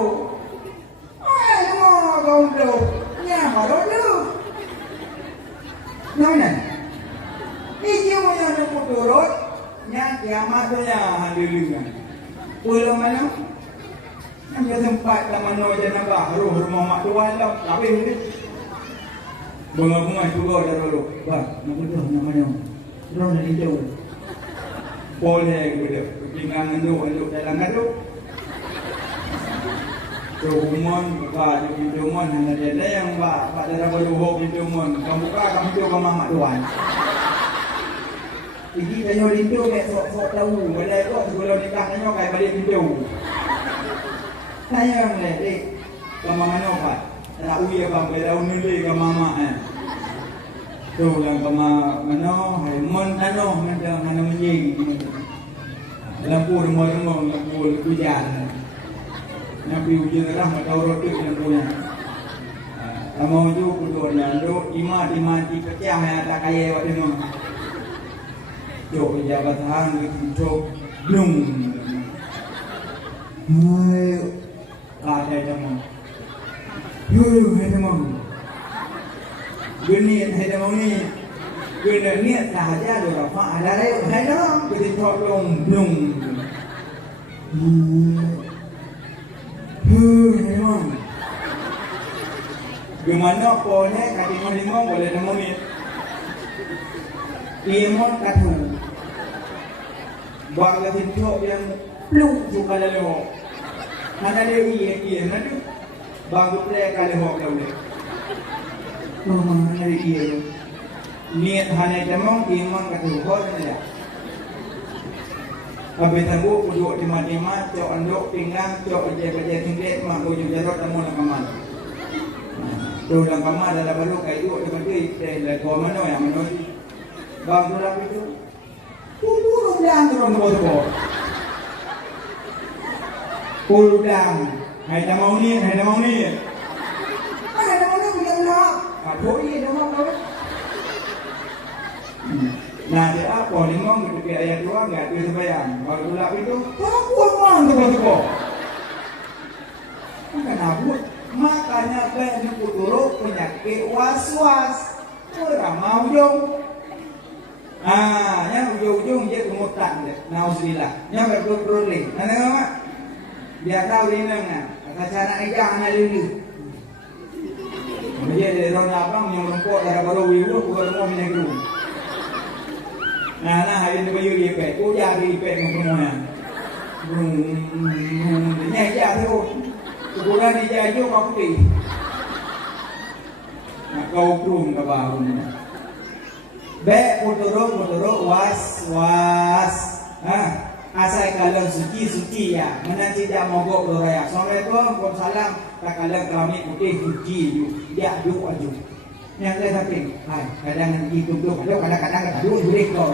mau kau tu baru tu mana ini yang nak turut yang kiamat tu yang hadirin pulau mana yang ke tempat taman Nojana baru rumah mak tuan lah tapi ni bunga-bunga juga dah dulu bah nak betul namanya orang dari jauh boleh gitu pinggang anduk dalam anduk rumon buka pintu mon hanya dia yang pak darah berluhuk pintu mon kamu buka kamu pintu ke mama tuan ini kanyo pintu mek sok tahu balai kok sebelum nikah kanyo kayak balik pintu saya melihat ke mama nyoba tak uya bang beda unili ke mama tu yang ke mano hai mon tano mendang hana menjing lampu rumah lampu hujan Nabi ujian rahmat Taurat itu yang punya. Kamu juga kudu nando ima di pecah yang tak kaya waktu itu. Jok jabat hang itu jok blung. Hai ada jamu. Hai jamu. Gini hai jamu ni. Gini ni sahaja ada apa ada hai jamu. Kita jok blung. Memang. Gimana pohonnya kaki limau boleh nemu ni? Limau katu. Buat lagi jok yang peluk juga lelok. Mana dia iya nanti. Bagus dia kali hok boleh. Mana dia iya. Niat hanya jamong limau katu hok ni. Habis tahu duduk di mana cok anduk pinggang cok kerja tingkat mak ujuk jarot temu nak kamal. Tu dalam kamar dalam baru kayu di mana dari kau mana yang mana bang tu lah itu. Turun dan turun bawah. Pulang. Hai dah mau ni. Hai dah mau ni punya nak. Apa ini dah mau kau? Nah, dia apa? Limau gitu kayak ayat dua enggak dia sembahyang. Kalau gelap itu, buang mang tiba-tiba. Kenapa? Makanya banyak turut penyakit was-was. Orang mau ujung. Yang ujung-ujung dia kemutan deh. Nauzubillah. Yang berperoleh. Mana mak? Dia tahu dia nengah. Kata cara ejak anak dulu. Dia dari orang lapang yang rumput darah baru wiru, bukan mau minyak dulu. Nah, hari ini bayu dia pek, aku jadi pek mengkemuan. Nyajak tu, kemudian dia jauh aku pergi. Nak kau kurung ke bawah ni. Bek motorok was. Asal kalau suci ya, mana tidak mogok doraya. Assalamualaikum, salam. Tak kalau kami putih suci ju, dia duk aju. Yang saya samping, kadang itu kadang-kadang boleh kau.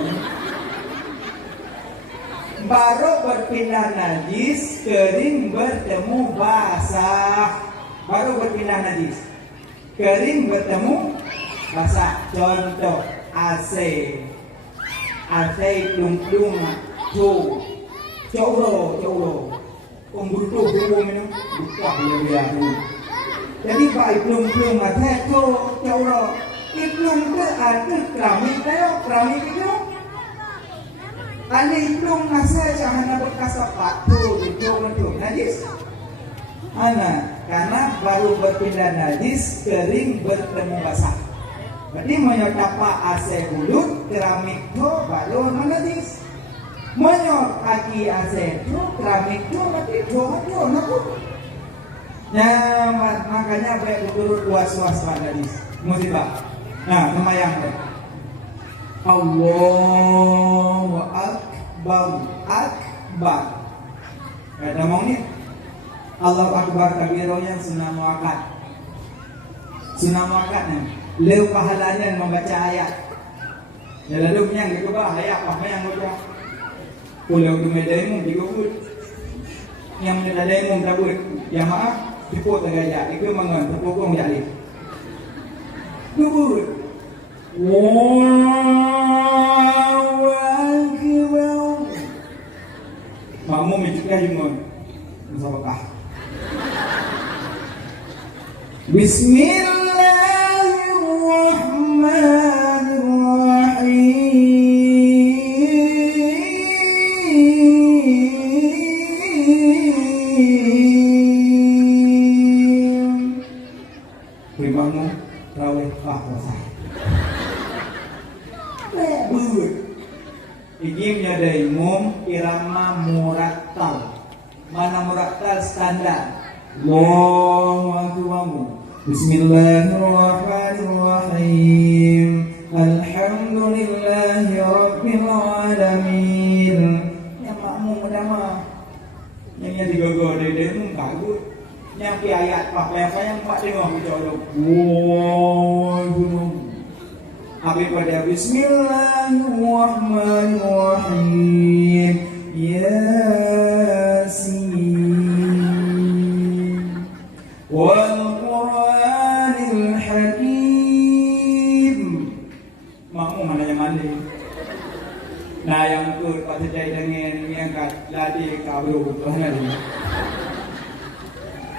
Baru berpindah najis, kering bertemu basah. Baru berpindah najis, kering bertemu basah. Contoh AC plung coro. Pembutuh minum, buka dia tu. Jadi baik plung ada coro. Plung tu ada keramik itu. Ada plung nasa cahana bekas apa tu najis. Karena baru berpindah najis, kering bertemu basah. Jadi menyotapa AC mulut, keramik tu baru najis. Menyot kaki AC tu, keramik tu berarti tu nakut. Nah, makanya baik turut was-was hadis musibah. Nah, lumayan deh. Allahu Akbar. Ada mau ni? Allahu Akbar kabironya sunnah muakkad. Sunnah muakkad ni. Leu pahalanya membaca ayat. Ya lalu yang gitu bah ayat apa yang baca? Pulau tu medaimu digubut. Yang medaimu tabut. Ya maaf. Tiput tegajak, itu mangan terpukung jali. Gubut. Allahu Akbar. Makmum juga jungun. Musabakah. Bismillahirrahmanirrahim. Primamu raweh puasa. Beuh. Ikimnya dari mum irama murattal. Mana murattal standar. Allahu akbar. Bismillahirrahmanirrahim. Alhamdulillahi rabbil alamin. Yang makmum pertama. Yang digogo dede mum bagus. Yang pi ayat apa yang Pak tengok kita ada. Wow. Habis pada Bismillahirrahmanirrahim. Yasin wal Qur'anil Hakim. Makmum mana yang mandi? Nah yang tu pada jai dengan yang kat ladi kabru mana dia?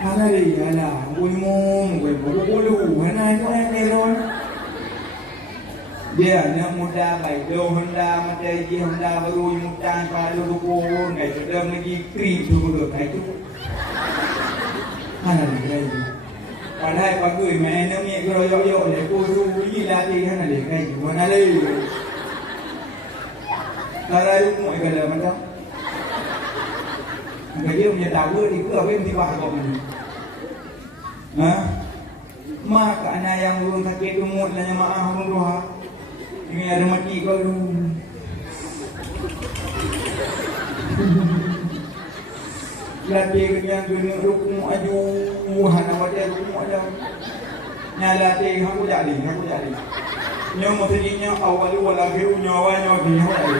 Mana dia lah? Umum, bulu, mana itu yang elon? Dia nak muda baik, do Honda macam je Honda baru muda kalau dukun, kayak sedang lagi krip dulu kayak itu. Mana dia? Padahal bagus, main ni geroyok-yok le, kudu gila dia mana dia kayak itu, mana dia? Kalau mau ikut macam, dia punya tahu dia tu apa yang tiba kau ni? Mak anak yang belum sakit umur dan jemaah umroh. Ini ada mati kau dulu. Latih yang guna rukun aju, hana wajah rukun aja. Latih aku jadi. Nyawa maksudnya awal walafiru nyawanya bihai.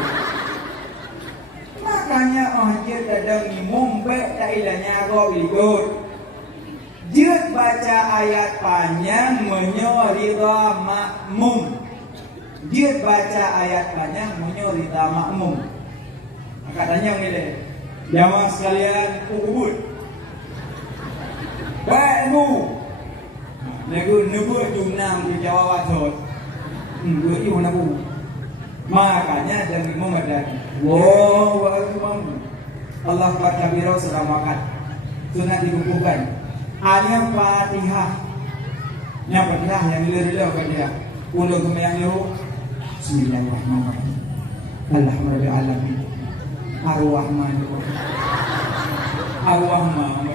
Makanya akhir dadang ni mumpet tak ilahnya kau ikut. Jut baca ayat panjang menyorida makmum. Dia baca ayat panjang menyorida makmum. Katanya begini, jamaah sekalian kubur. Baikmu. Nubuh jumnam di Jawa Barat. Dua itu nabu. Makanya dari Muhammad. Wow, Allah berkabir surah makan. Sunat dikumpulkan. Ada Fatihah. Yang Fatihah yang dilihat kan dia. Ulu kemayang lu. Bismillahirrahmanirrahim. Alhamdulillahirrahmanirrahim. Ar-Rahmanirrahim. Ar-Rahman.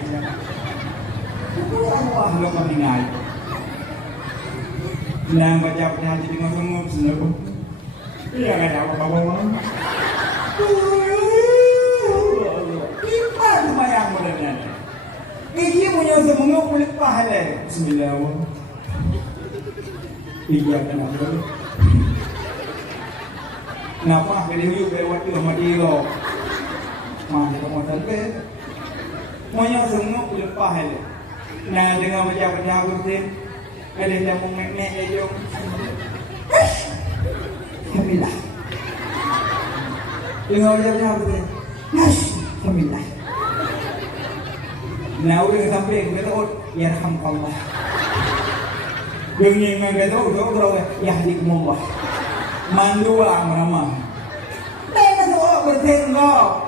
Allah lo kami naik. Nah baca Fatihah jadi ngomong semua. Iya nggak ada apa-apa. Kita kemayang modalnya. Ini punya semua kulit pahala. Bismillahirrahmanirrahim. Iya kenapa? Kenapa? Kalau you berwaktu sama dia, mana kamu sampai? Punya semua kulit pahala. Nah dengan baca Quran, ada yang mengmek aja. Alhamdulillah. Dengan baca Quran, Alhamdulillah. Nah, udah sampai kita ya rahmatullah. Dengan mengatakan doa yahdikumullah. Mandua ramah. Mereka doa bertengok.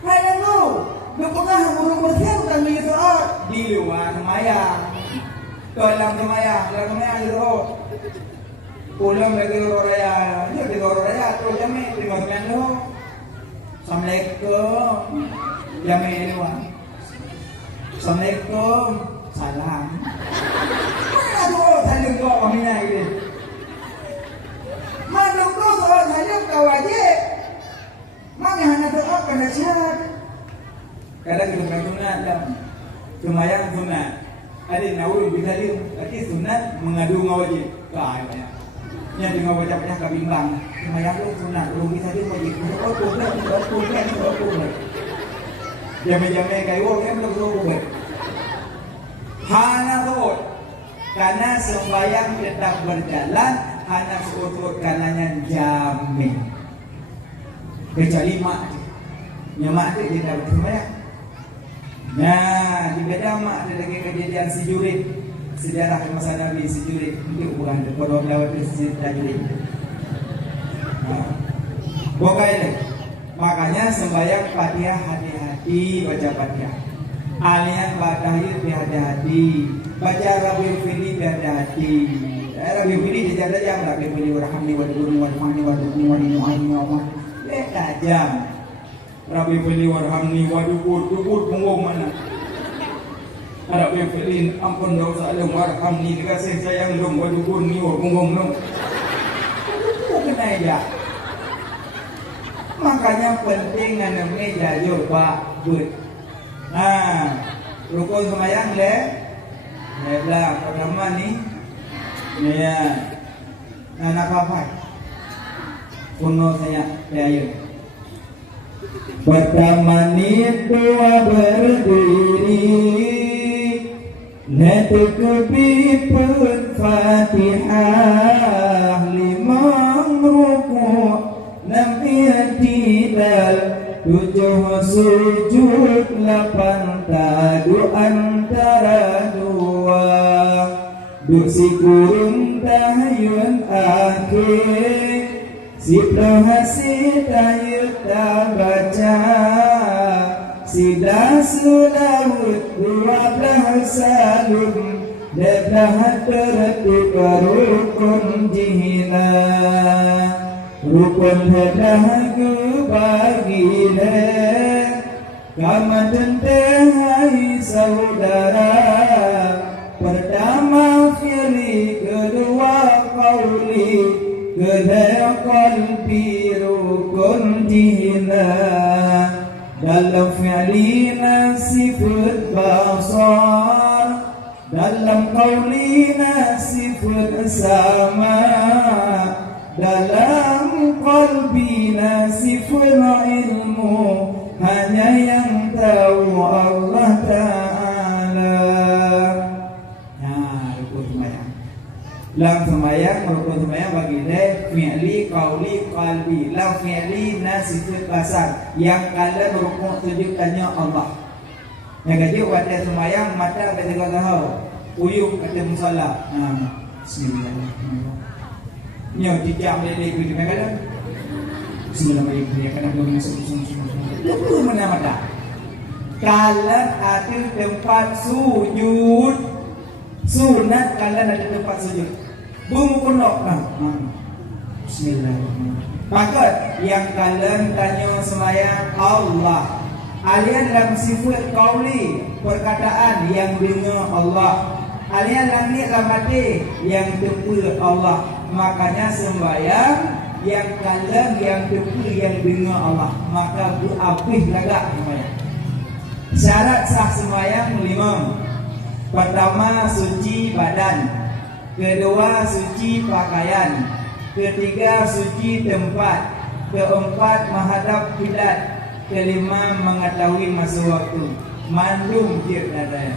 Mereka tu, berpegah burung bertengok kami doa di luar semayang. Dalam semayang doa. Pulang lagi orang raya, jadi orang raya tu jamin terima semayang doa. Assalamualaikum, jamin doa. Assalamualaikum, salam. Aduh, saya kau kami naik ni. Mana kau soal saya kau wajib. Mana hanya doa kena syarat. Kadang kita sunat dah. Cuma yang sunat. Ada nauru bisa dia. Tapi sunat mengadu ngawajib. Kau ya. Yang dengan wajah-wajah kebimbang. Cuma yang tu sunat. Belum bisa dia wajib. Betul. Jamai-jamai kayu kan betul. Hana turut karena sembahyang tetap berjalan, hana turut karenanya jamin. Kecuali mak, mak tu dia tak bersembahyang. Nah, di beda mak ada lagi kejadian si Jurid, sejarah masa Nabi si Jurid. Itu bukan kalau lewat sejarah Jurid. Bukan ini. Makanya sembahyang Fatihah hati-hati baca Fatihah. Alian batahir hati-hati. Baca Rabiul Fili hati-hati. Rabbi pilih dia jaga jam, Rabbi pilih warhamni wadurni warhamni wadurni wadurni Allah. Jam. Rabbi pilih warhamni wadur punggung mana? Rabbi pilih ampun dosa lu warhamni dikasih sayang lu wadurni punggung lu. Kena aja. Makanya penting ngana meja coba buat. Nah, rukun semayang le. Belah pertama ni. Ya. Anak apa? Kuno saya ya. Pertama ni doa berdiri. Netukupi Fatihah limang rukuk 6 i'tidal 7 sujud 8 tadu antara dua duksi kurun tahayun akhir siplah hasil tahayun baca Sidah sulawut 12 salum Dedah tertib rukun jihna Rukun hedah gebagile Kama tentehai saudara Pertama fi'li kedua qawli Kedua qalbi rukun jihna Dalam fi'lina sifat basar Dalam qawlina sifat sama Dalam qalbina sifat ilmu Hanya yang tahu Allah Ta'ala. Nah, rukun semayang Lam semayang, rukun semayang bagi dia fi'li, qawli, qalbi. Lam fi'li, nasifat basar Yang kalian rukun sujudkannya Allah. Yang kata pada semayang mata kata kau uyuk kata musalla. Bismillahirrahmanirrahim. Nyo dijak meleleh ku dengan kata Bismillahirrahmanirrahim. Ya kena belum masuk lu mana mata. Kalian ada tempat sujud. Sunat kalian ada tempat sujud. Bungu kunok lah. Bismillahirrahmanirrahim. Maka yang kalian tanya semayang Allah Alian dalam sifat qauli perkataan yang dengar Allah. Alian langit dalam hati yang tepu Allah. Makanya sembahyang yang kalian yang tepu yang dengar Allah. Maka berhabis lagak sembahyang. Syarat sah sembahyang 5. Pertama suci badan. Kedua suci pakaian. Ketiga suci tempat. Keempat menghadap kiblat. Kelima mengetahui masa waktu. Mandum dia nadanya.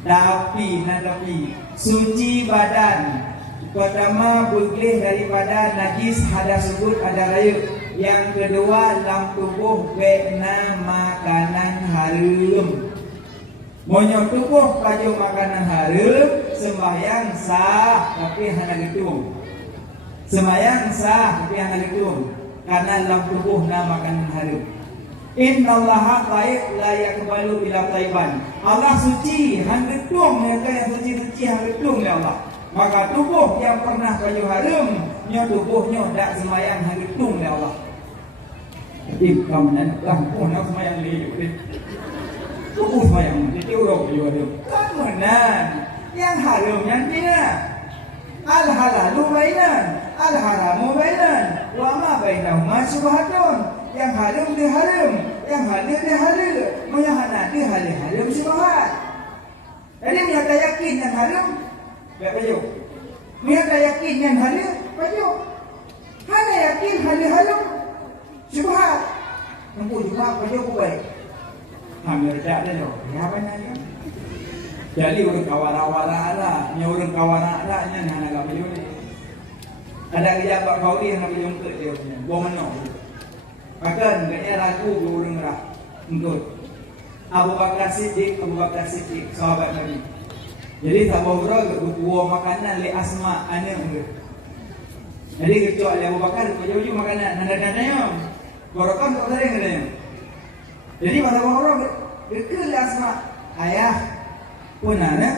Tapi suci badan. Pertama bersih daripada najis hadas subut ada raya. Yang kedua dalam tubuh bena makanan haram. Monyo tubuh kaju makanan haram sembahyang sah tapi hanya gedung. Sembahyang sah tapi hanya gedung karena dalam tubuh na makanan haram. Innallaha la yaqbalu illa thayyiban. Allah suci, hang gedung yang suci hang gedung ya Allah. Maka tubuh yang pernah baju haram, nyo tubuhnya dak sembahyang hang gedung ya Allah. Jadi kamu lah pun nak sembahyang liu deh. Tubuh sembahyang jadi urang liu ada. Kamunan yang haram yang bina. Al halalu bainan, al haramu bainan, wa ma bainahuma syubhatun. Yang haram dia haram, yang halal dia halal, yang halal dia haram syubhat. Jadi mereka yakin yang haram, tak payah. Mereka yakin yang halal, payah. Hanya yakin halal syubhat. Nampu syubhat payah ku baik. Hamil tak ada dah. Ya benar ya. Jadi orang kawara-wara lah, orang kawara lah nya nak apa payah ni. Ada kerja pak kau ni nak payah ke dia punya. Gua menok. Maka enggaknya ragu orang merah untuk Abu Bakar Siddiq, sahabat Nabi. Jadi tak bawa buah makanan le asma anak enggak. Jadi kecuali Abu Bakar baju makanan nanda-nandanya. Borokan tak ada yang. Jadi pada orang dekat le asma ayah pun anak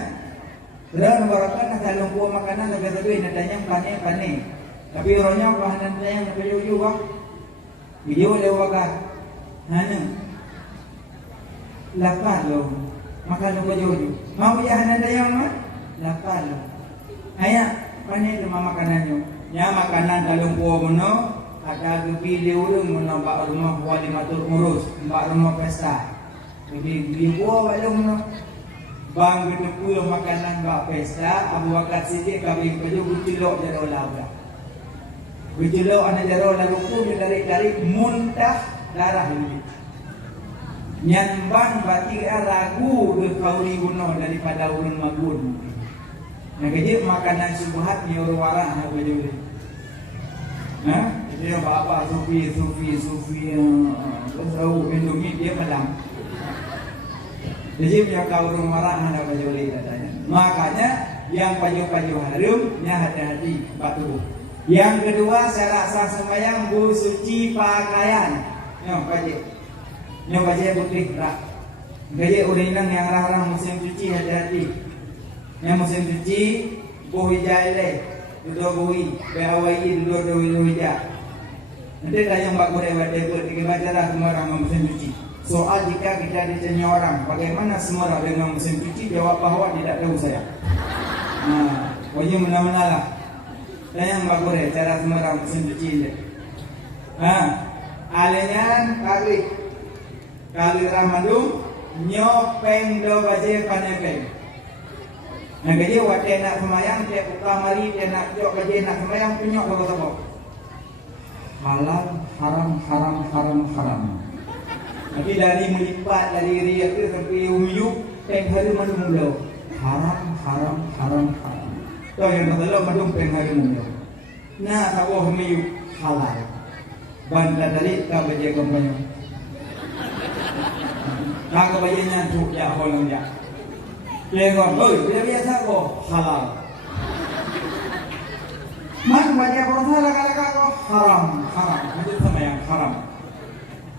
Dalam barakah kalau buah makanan agak sedih nadanya panen. Tapi orangnya bahanan yang berjuju bang. Video lewat hana. Lapar lo makan lo berjuju. Mau ya hana dayang mah? Lapar lo. Ayah panen rumah makanannya. Ya makanan kalau buah mono ada kepilih urung mono bak rumah wali matur ngurus, bak rumah pesta. Jadi buah balong mono. Bang gitu pulang makanan bak pesta, Abu Bakar Siddiq kami baju bucilok jaro labra. Bucilok anak jaro lalu pun dari muntah darah ini. Nyambang bati ragu ke kauli bunuh daripada ulun magun. Nah kejip makanan subuhat ni orang warang nak baju ni. Nah, dia apa sufi tahu Indomie dia malam. Jadi punya kau rumah orang ada baju katanya. Makanya yang baju harum nya hati-hati batu. Yang kedua saya rasa sembahyang bu suci pakaian. Nyo baju putih rak. Gaje urinang yang orang musim cuci hati-hati. Yang musim cuci bu hijai le. Dua bui, bewai dua hijai. Nanti tanya mbak gore wate buat tiga baca semua orang musim cuci. Soal jika kita ditanya orang bagaimana semua orang dengan mesin cuci, jawab bahwa tidak tahu saya. Nah, wajib mana-mana lah. Tanya mbak gore cara semua orang mesin cuci ini. Alenya kali Ramadum nyopeng do baje panepeng. Nah gaji wate nak semayang tiap buka mari dia nak jok gaji nak semayang punyok apa-apa. Halal, haram. Tapi dari melipat dari riak itu sampai umyuk peng hari mula haram. Tahu yang terlalu madum peng hari mula. Nah tahu umyuk halal. Banda dari kau baca kompanyo. Kau bacanya tu ya holong ya. Lengkap, dia biasa kau halal. Mak baca puasa laka-laka kau haram. Itu sama yang haram.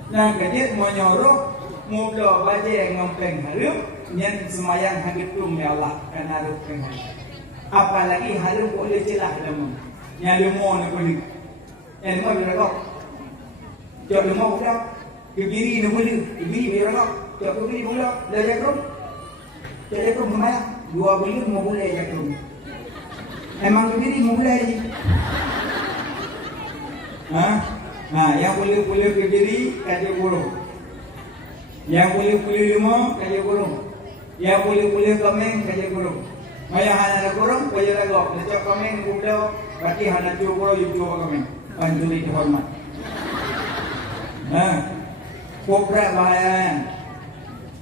Nah, kejadian mau nyuruh mula baca ngompeng harum yang semayang hagitum ya Allah kan harum peng harum. Apalagi harum boleh celah dalam. Yang lemah nak boleh. Yang lemah boleh kok. Jauh lemah boleh. Kebiri nak boleh. Kebiri boleh kok. Jauh kebiri boleh. Dah jakrum. Jakrum semayang 2 bulan mau boleh jakrum. Emang kebiri mau boleh je. Yang boleh berdiri kaji burung. Yang boleh lemah kaji burung. Yang boleh kameng kaji burung. Maya hana burung kaji lagok. Lecok kameng kublau berarti hana cu burung yucu kameng. Panjuli dihormat. Kubra bahayan.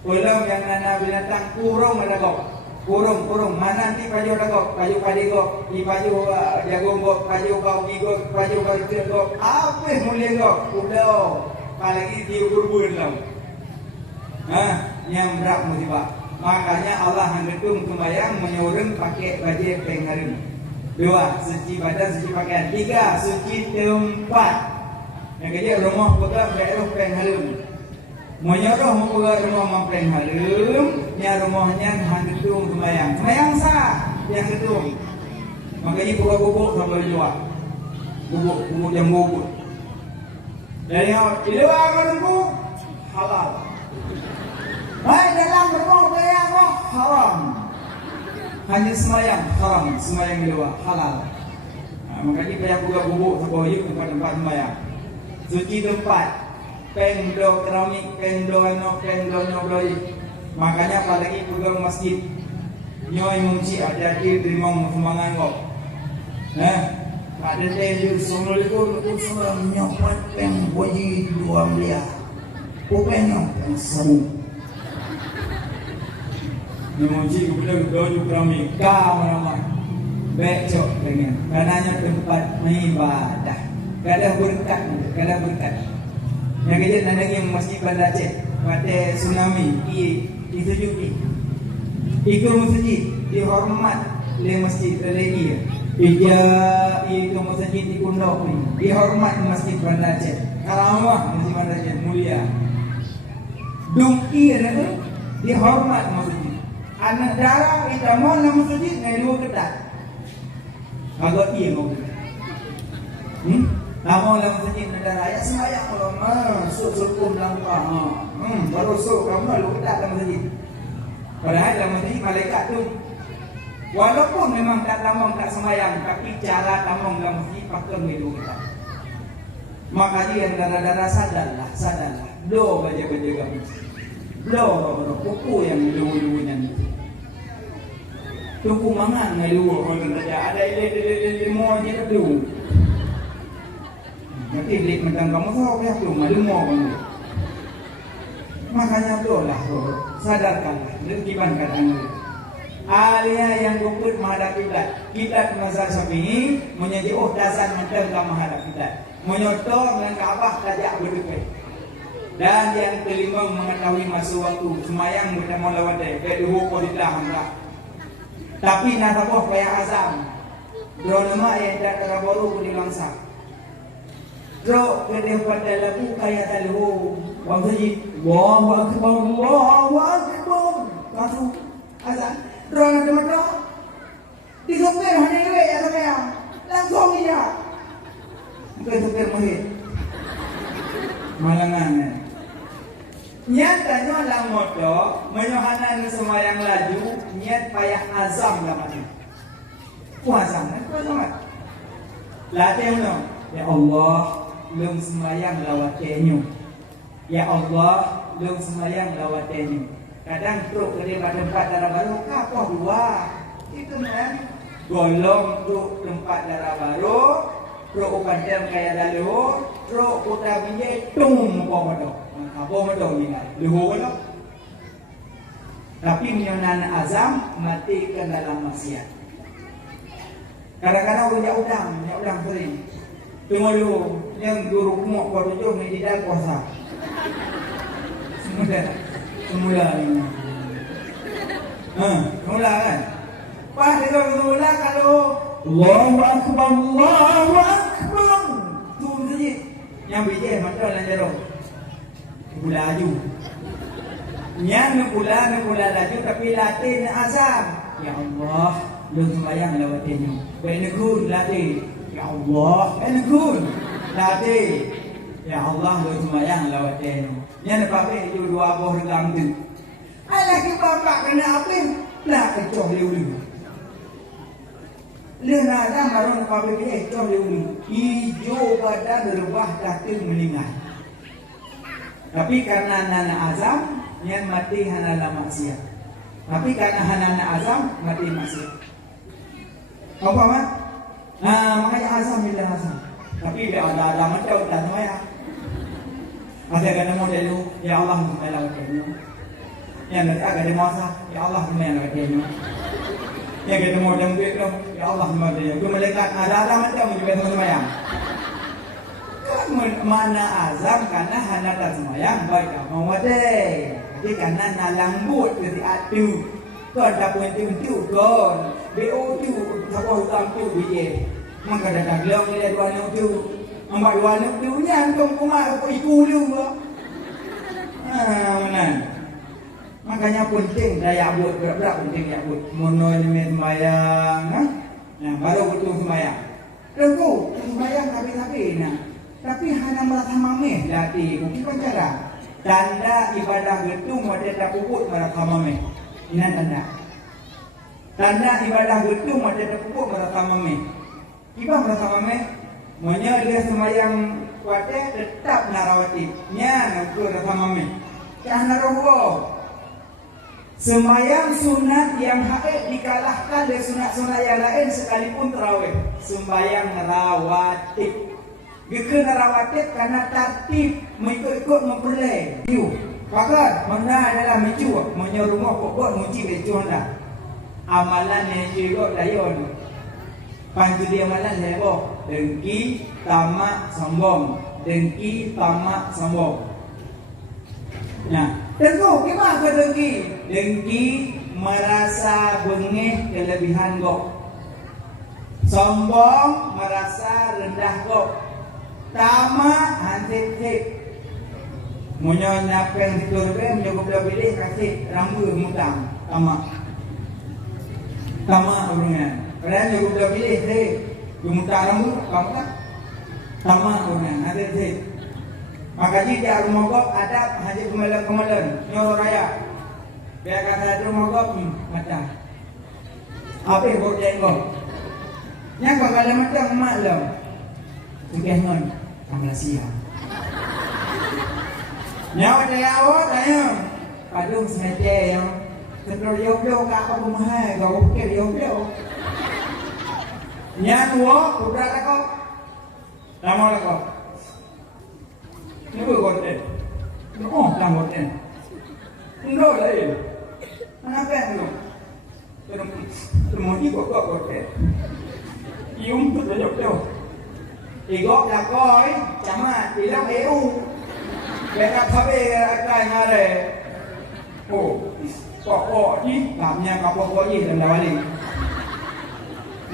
Pulau yang nana binatang kurung lagok. Kurung mana nanti paju lagok, paju padigok, di paju jagung gok, paju kau gigok, paju kau gok, apa yang mulia gok, udah, apalagi diukur-ukur lah, yang berat musibah. Makanya Allah hendak sembahyang menyuruh pakai baju pengharum. 2. Suci badan, suci pakaian. 3. Suci tempat. Yang ketiga rumah putra daerah pengharum. Menyuruh membuka rumah mampeng harum, nya rumahnya hendak sembahyang. Sembahyang sah yang gedung. Makanya buka bubuk sampai luar. Bubuk yang bubuk. Dari di luar rumahku halal. Baik dalam rumah saya kok haram. Hanya sembahyang haram, sembahyang di luar halal. Makanya kayak buka bubuk sampai tempat sembahyang. Suci tempat. Pengdo keramik, pengdo nyobloy. Makanya apalagi pegang masjid nyoy mungci ada di rimong semangan kok. Ada teh semua itu semua nyopot peng boji 2 miliar. Pokoknya peng seru. Mungci kemudian doju keramik. Kau nama becok dengan karenanya tempat ibadah. Kada berkat. Yang kejadian nanti yang masjid Banda Aceh pada tsunami itu juga ikut masjid dihormat oleh masjid religi. Itu masjid di Kundok ni dihormat masjid Banda Aceh. Karawah masjid Banda Aceh mulia. Dungki itu dihormat masjid. anak darah kita mau nama sujud ngai dua ketat. Agak iya mau. Nama dalam sujud darah ya sembahyang ulama sukum langkah. Baru kamu lalu ketat dalam sujud. Padahal dalam sujud malaikat tu walaupun memang tak tamang tak sembahyang, tapi cara tamang dalam sujud pakai ngai dua ketat. Maka dia darah-darah sadarlah. Do baca-baca kamu. Do kuku yang dulu-dulunya. Tunggu mangan ngai dulu orang saja. Ada ile mau je dulu. Nanti lik macam kamu tahu ya tu malu mau kamu. Makanya dolah sadarkanlah rekibankan anda. Alia yang guput menghadap kiblat. Kiblat mazhab Syafi'i menjadi dasar menentang menghadap kiblat. Menyotor dengan Kaabah tajak berdekat. Dan yang kelima mengetahui masa waktu semayang bertemu lawat dia. Kedua qadilah hamrah. Tapi nasabah kayak azam. Dua nama yang tak terbaru pun dilangsak. Dua kedua pada lagu kayak talu. Wang sejid. Allahu Akbar, Allahu Akbar. Masuk azam. Dua nama disopir hanya ini ya saya. Langsung dia. Bukan sopir mahir. Malangan. Nyatanya dalam motor menyohanan semayang laju niat payah azam namanya. Puasa kan? Latih no. Ya Allah, lum semayang lawatnya. Ya Allah, lum semayang lawatnya. Kadang truk ke tempat darah baru kapal dua. Itu kan golong truk tempat darah baru. Truk pandang kaya lalu, truk putar minyak tung podo. Apa podo ni kan? Luhu kan? Tapi menyonan azam mati ke dalam maksiat. Kadang-kadang minyak udang sering. Tunggu dulu, yang guru kumuk pada jom ni tidak puasa. Semula ni. Semula kan? Pas dia semula kalau Allahu Akbar, Allahu Akbar. Tu saja. Yang bijak macam dalam jarang. Pula laju. Yang pula laju tapi latih azam. Ya Allah, lu sembahyang lawatnya. Benekun latih. Ya Allah, benekun latih. Ya Allah, lu sembahyang lawatnya. Yang dapat itu dua buah regam tu. Lagi bapak kena apa? Lah kecoh dulu. Lena ada marun pabrik ekor diuni hijau badan rebah kaki meninggal. Tapi karena nana azam yang mati hanala maksiat. Tapi karena hanana azam mati maksiat. Apa mak? Makanya azam bila azam. Tapi bila ada macam tak semua. Ada kena model lu, ya Allah mengalah kena. Yang ada di masa, ya Allah mengalah kena. Yang kita mau duit tu, ya Allah semata ya. Tu malaikat ada macam juga sembahyang. Kan mana azam karena hendak tak sembahyang baik mau ada. Jadi karena nalang but dari atu. Kan tak punya tu kan. BO tu siapa hutang tu biji. Maka dah gelong dia dua nak tu. Ambil dua nak tu nya antum kumar ko iku dulu. Mana? Makanya penting daya buat berapa penting ya buat mono ini sembahyang, nah baru betul sembahyang. Tunggu sembahyang tapi nah, tapi hanya merasa mameh dati bukan cara. Tanda ibadah gedung ada tak puput merasa mameh. Ini tanda. Tanda ibadah gedung ada tak puput merasa mameh. Ibadah merasa mameh, monya dia sembahyang kuatnya tetap narawati. Nya untuk merasa mameh. Jangan narawah. Sembahyang sunat yang haid dikalahkan dari sunat-sunat yang lain sekalipun tarawih. Sembahyang rawatib. Geke rawatib karena tertib mengikut-ikut memperoleh. Maka mana adalah mecu menyerumah pokok muci mecu anda. Amalan yang juga dayon. Panju dia amalan saya boh. Dengki, tamak, sombong. Dengki, tamak, sombong. Nah, tentu gimana ke dengki? Dengki merasa bengih kelebihan kau. Sombong merasa rendah kau. Tamak hansip-sip. Munyo napeng diturbe munyo bila pilih kasih rambu mutang. Tamak. Tamak orangnya. Padahal yang udah pilih sih, yang muta rambut, kamu kan? Tamak orangnya, ada sih. Maka jika rumah kau ada haji kemalan, nyor raya. Biar kata rumah kau macam. Apa yang kau jenggot? Yang kau kalau macam malam, sudah sama siang. Nyawa saya awak tanya, padung semece yang terlalu jauh-jauh kat apa mahal, kau fikir jauh-jauh. Yang dua, udah tak kau, lama tak kau. Ini berkonten, oh tak konten, enggak lagi. Kenapa belum? Semua ni kau konten, iung tu jauh-jauh. Igok là coi, chama thì lắm EU. Để gặp tháp bê cái nga này. Ồ, có gì? Làm nhà có gì làm đâu đi.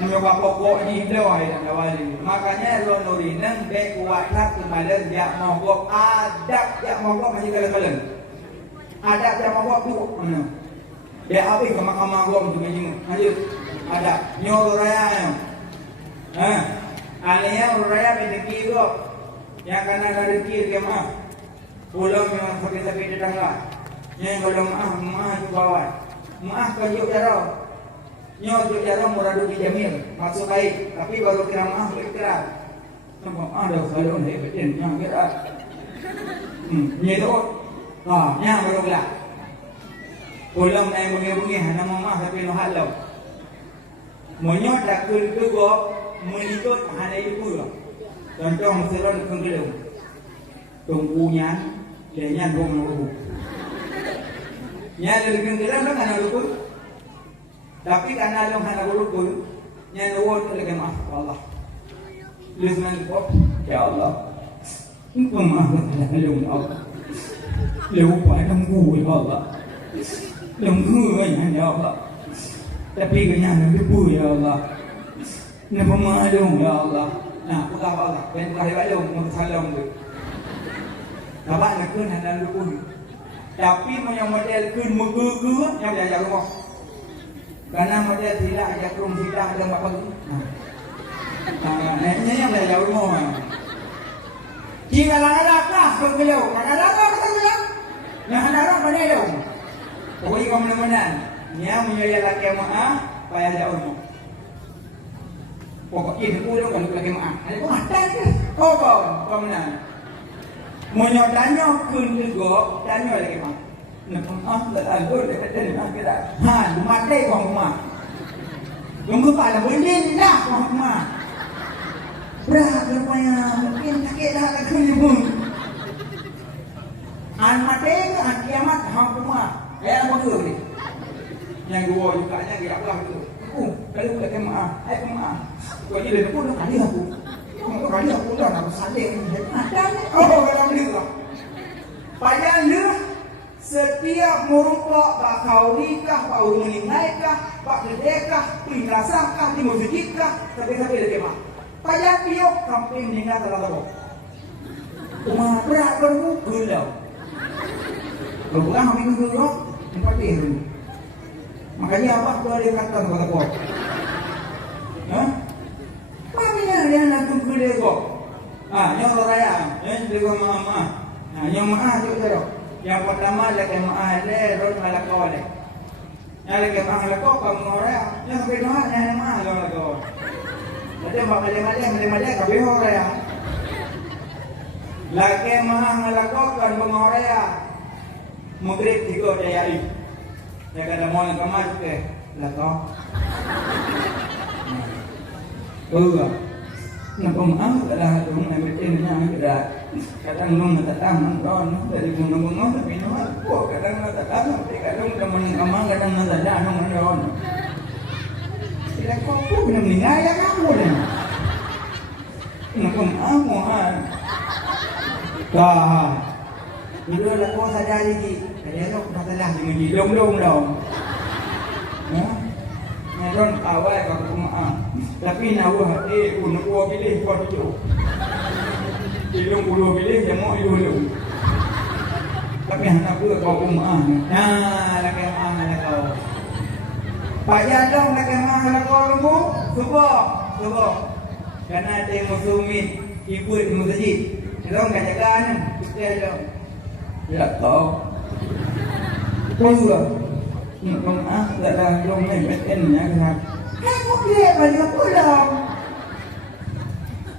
Nhiều có gì đâu ai làm đâu đi. Makanya Ronori nang be kuat tak kemalan ya mogok adab ya mogok masih kalen-kalen. Adab ya mogok tu mana? Dia apa ke mahkamah gom tu begini. Lanjut. Adab nyor raya. Alihnya raya pendeki tu, yang kanan ada kiri ke maaf, pulang memang sakit-sakit tetangga, yang kalau maaf tu bawa, maaf kan juk jarau, juk jarau muradu di jamil, maksud baik, tapi baru kira maaf berkira, nampak ada selalu ada betin yang kira, ni tu, yang baru kira, pulang naik bunyi-bunyi, nama maaf tapi no halau, monyot dah ke melitut hanya itu lah. Contoh misalnya kenggelung, tunggunya, dia dong lupa. Nya dari kenggelung dah hanya lupa. Tapi karena dong hanya lupa, nya nuwun lagi maaf Allah. Lisan kau, ya Allah, engkau maaf kenggelung Allah. Lupa tunggu ya Allah. Tunggu ya Allah. Tapi kenyang lupa ya Allah. Ni pemalu ya Allah. Nah, putar Allah. Ben terakhir balung mun salam tu. Dapat nak kun hana lupun. Tapi yang model kun megege yang jaga rumah. Karena model tidak ajak rum tidak ada apa tu. Nah, ini yang jaga rumah. Jika ada kelas bergelau, ada apa kata dia? Yang ada orang mana dia? Pokoknya kau menemukan. Yang menyayat laki maaf, payah jauh rumah. Pokoknya itu pun kalau lagi maaf, ada pun ada ke? Oh kau mana? Menyo danyo kun juga, danyo lagi maaf. Nak maaf dah lalu dah nak kita. Mati kau maaf. Tunggu pada berdin dah kau maaf. Berat rupanya mungkin sakit dah tak kena pun. Mati ke kiamat kau maaf. Apa tu ni? Yang dua juga yang dia apa tu? Kalau lagi maaf, maaf. Kau ni dah pun kali aku. Kau kali aku dah nak saling. Ada ni. Oh, dalam ni lah. Payah lu setiap merupak bakau nikah, bau meningai kah, bak kedekah, pinasah kah, di masjid kah, sampai lagi mah. Payah piok sampai meninggal dalam tabok. Cuma berat kamu gelau. Kalau bukan kami gelau, tempat ini. Makanya apa tu ada kata kepada kau? Mana dia nak tunggu dia kau? Yang raya, yang dia maaf. Yang maaf tu terus. Yang pertama lagi maaf le, rot malah kau le. Yang lagi maaf le kau kamu raya. Yang kedua yang maaf kau. Nanti malah kau biho raya. Lagi maaf le kau kan mengoraya. Maghrib tiga dia ini. Ya kada mau yang kamar ke lah kau. Nak maaf dah dong nak bertanya kita. Kadang nung datang nong dari gunung-gunung tapi nong kok kadang datang tapi kadang teman kamar kadang datang nong nong. Tidak kau pun meninggal ya kamu ni. Nak maaf. Kah. Dulu lah kau sadar lagi. Dia nak masalah di masjid long dong. Nyaron awal kau maaf. Tapi nawa nak buat pilih kau tu. Ilung puluh pilih jamu ilung. Tapi hendak buat kau maaf. Lagi maaf kau. Pak Jadong nak kemah lagu lembu, subah. Karena ada yang muslimin ibu di masjid. Dong kat jaga ni, kita dong. Ya tahu. Kau dong tak dah dong ni bekennya kan. Kamu dia banyak pulang.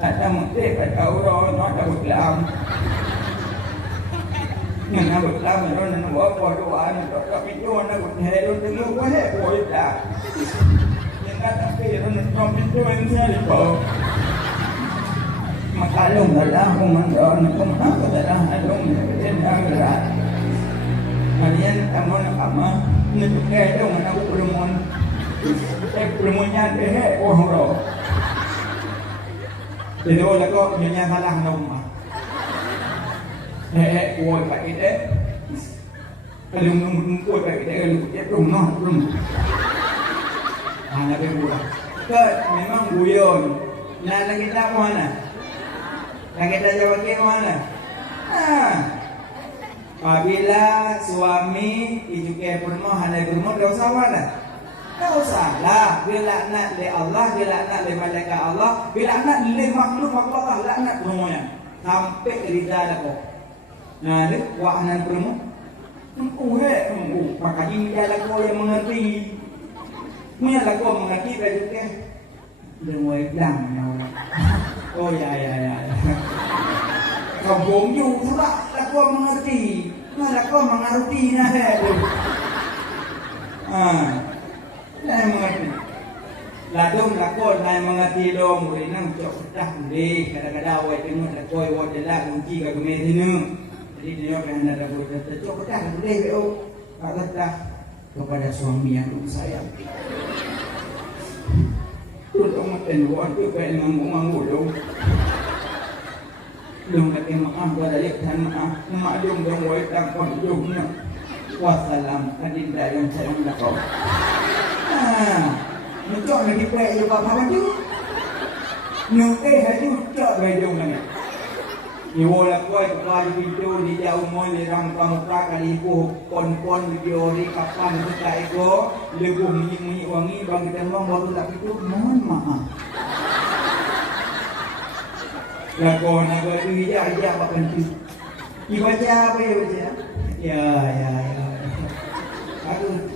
Ada mungkin pada orang ada pulang. Nak pulang orang nak buat doa ni, tapi doa nak buat hello dulu boleh boleh tak. Yang kata orang nak pintu yang saya bawa. Makalong dah kumandon kumandon dah along ni berat. Kalian kamu nak apa? Nak pakai dong nak perempuan. Perempuannya deh orang ro. Jadi orang ko nyonya salah nama. Kuat kat kita. Kalau kuat kat kita kalau dia belum. Hanya berbuat. Kat memang guyon. Nak kita mana? Yang kita jawab ke mana? Apabila suami ijuke permohonan dari rumah, tak usah mana? Tak usah lah. Bila laknat oleh Allah, bila laknat oleh malaikat Allah, bila laknat oleh makhluk Allah, laknat permohonan sampai ke lidah aku. Nah, ni wahana permohonan. Maka ini lagu yang mengerti. Ni lagu mengerti bajuke. Dengar bilang. Oh ya. Kampung you pula laku mengerti. Laku mengerti nah tu. Nah mengerti. Ladung laku nah mengerti dong. Boleh nang cok dah boleh. Kadang-kadang awak tengok laku awak jelas kunci kat rumah sini. Jadi dia akan ada boleh cok dah boleh tu. Tak kata kepada suami yang sayang. Tolong makan buat tu kayak nganggu dong. Belum lagi maaf pada leksan maaf maklum dong woi tak konjungnya. Wassalam adinda yang sayang kau. Muncul lagi pek juga apa tu? Nungke haju cak bejong lagi. Iwo la kuai kepala pintu di jauh moi di rang pamuka kali ibu pon video di kapan kita ego lebu minyak wangi bang kita memang baru tak itu mohon maaf. Lagu tu ija apa penting. Ibaca apa ya baca? Ya.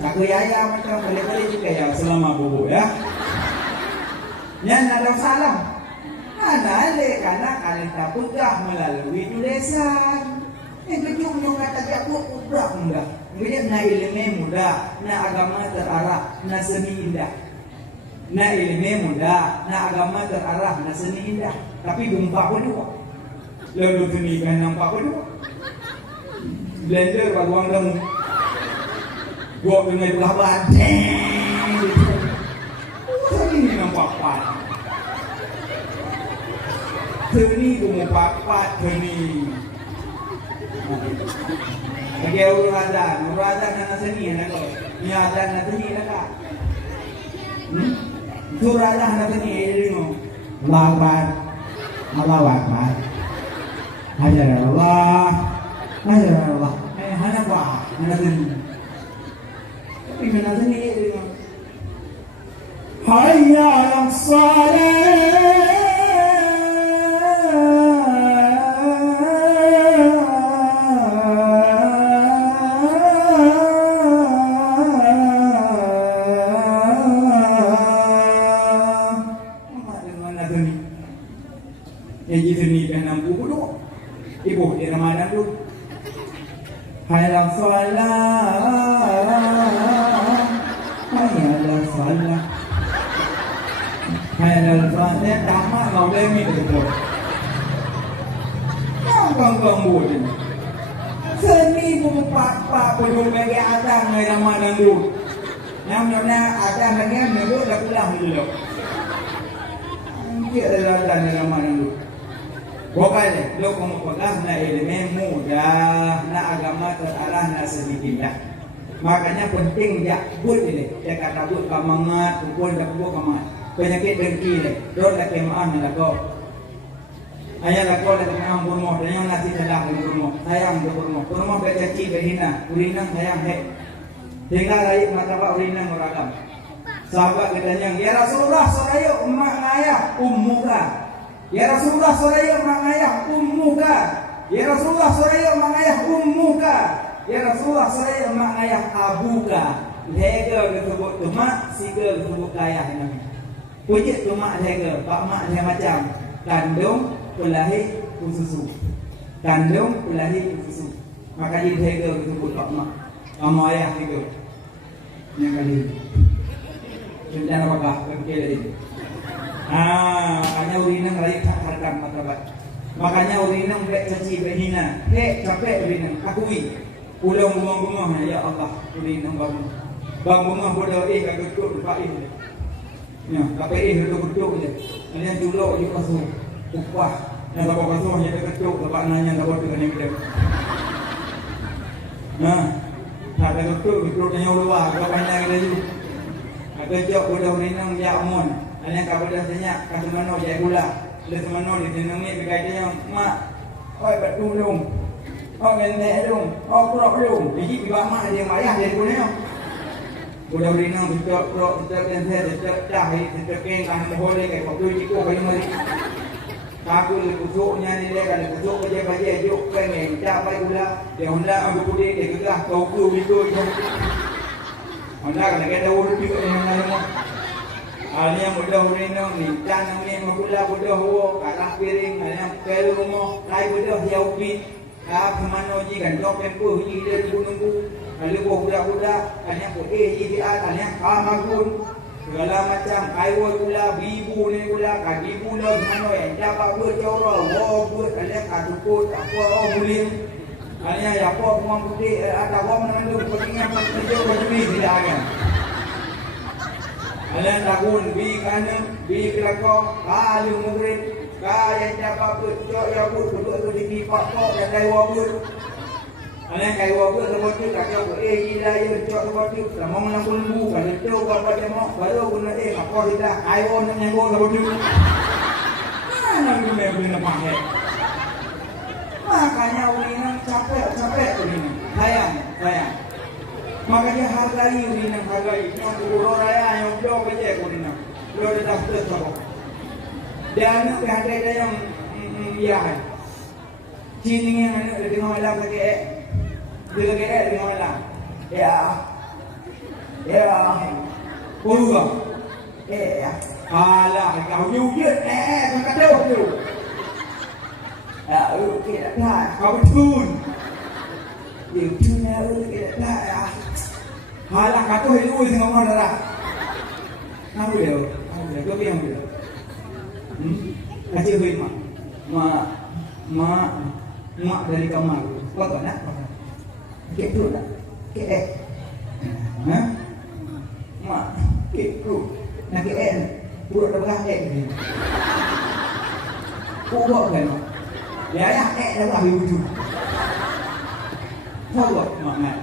Aku ya macam kali juga ya selama bobo ya. Yang ada salam. Ada karena kalian tak mudah melalui tulisan. Ujung kata dia mudah. Kemudian na ilmu mudah, na agama terarah, na seni indah. Na ilmu mudah, na agama terarah, na seni indah. Tapi gempa pun juga. Lalu pernikahan nampak pun juga. Blender baguang dong. Gua dengan belah badan. Ini nampak apa? Seni papat seni. Bagi uradan na seni na ko. Niadan na seni na ka. Uradan na seni ini mo. Allah Akbar. Hajar Allah. Hana ba? Hana seni. Tapi mana seni ini mo. Hayya 'alas salat. Ibu di Ramadan tu hayal salat hayal salat tamat kau lemi betul kau buat ni seni pun pak pun bagi adang di Ramadan tu namanya adang lagi minggu dah pulang dulu dia adalah di Ramadan tu. Pokoknya, lo kamu pegang na ilmu mudah, na agama terarah na sedikit. Makanya penting ya but ini. Dia kata but kamangat, pukul dah pukul kamangat. Penyakit dengki ni, dot lagi maaf nak kau. Ayah nak kau lagi maaf bermoh, dan yang nasi salah bermoh, sayang bermoh. Bermoh bercaci berhina, urina sayang hek. Tinggal lagi mata pak urina meragam. Sahabat katanya, ya Rasulullah, saya emak ayah ummuka. Ya Rasulullah, saya emak ayah ummuka. Ya Rasulullah, saya emak ayah ummuka. Ya Rasulullah, saya emak ayah abuka. Lega disebut tumak, siga disebut ayah Nabi. Pujit tumak lega, pak mak dia macam kandung, pelahir, susu. Kandung, pelahir, susu. Maka dia lega disebut pak mak. Kamu ayah lega. Yang kali. Rencana apakah? Berkira tadi. Makanya urinang raih tak harkam matabat. Makanya urinang baik caci baik hina. Capek urinang. Akui. Ulang bunga-bunga ya Allah. Urinang bangun. Bang bunga bodoh kagak duduk lupa ini. Ya, KPI duduk je. Kalian julok je kasuh. Upah. Yang tak kasuh je duduk lepas nanya tak boleh dengan dia. Nah, tak duduk tanya luar. Kau pandang kita tu. Aku jawab bodoh urinang ya amun. Kalian kau bodoh senyap. Kata mana je gula. Lepas mana di sini ni berkaitan mak. Oi batu dong. Oh ngendek dong. Oh kurok dong. Jadi biar mak dia mayah dia punya. Udah urinang tutup perut, tutup lenser, tutup dahi, tutup kengkang, boleh kayak waktu itu kau mari. Aku kusuknya ni dia kan kusuk kerja juk pengen capai gula. Dia hendak aku putih dia gegah kau ku itu je. Hendak nak kita urut juga dengan nama. Alnya mudah urinang ni, tanam ni gula mudah wo, kalah piring, alnya pelu rumah, kai mudah jauhi. Kemana je kan dok tempoh je dia nunggu. Kalau budak-budak kalian pun GDR kalian kamakun segala macam kaiwa gula bibu ni gula bibu lah mana yang dapat buat corong buat kalian kadukut apa boleh kalian ya apa rumah putih ada apa mengandung pentingan kerja berdiri tidak ada kalian takun bi kanan bi belakang kalau murid kalian dapat buat corong buat tu di pipak yang kaiwa buat kalian kaya wabuh sebab tu tak kau gila ya cok sebab tu sama orang lembu kalau tu kau pada mau baru guna apa kita ayo nang go sebab tu mana ni boleh nampak makanya urinang capek urinang sayang makanya hargai urinang hargai yang guru raya yang jauh kerja urinang lo dah terus sebab dan ada yang ya cini yang ada dengan malam sakit dia kena dengan malam. Ya. Bukan. Alah, kau nyujet. Kau kata tu. Kira tak. Kau betul. Dia punya kira tak. Alah, kata itu dengan mana dah. Kamu dia. Kau biar dia. Kacau mak. Mak dari kamar. Kau tahu nak? Kek tu tak? Kek mak, kek tu nak kek buruk dah kek ni buruk kan ya kek dah lah wujud tahu mak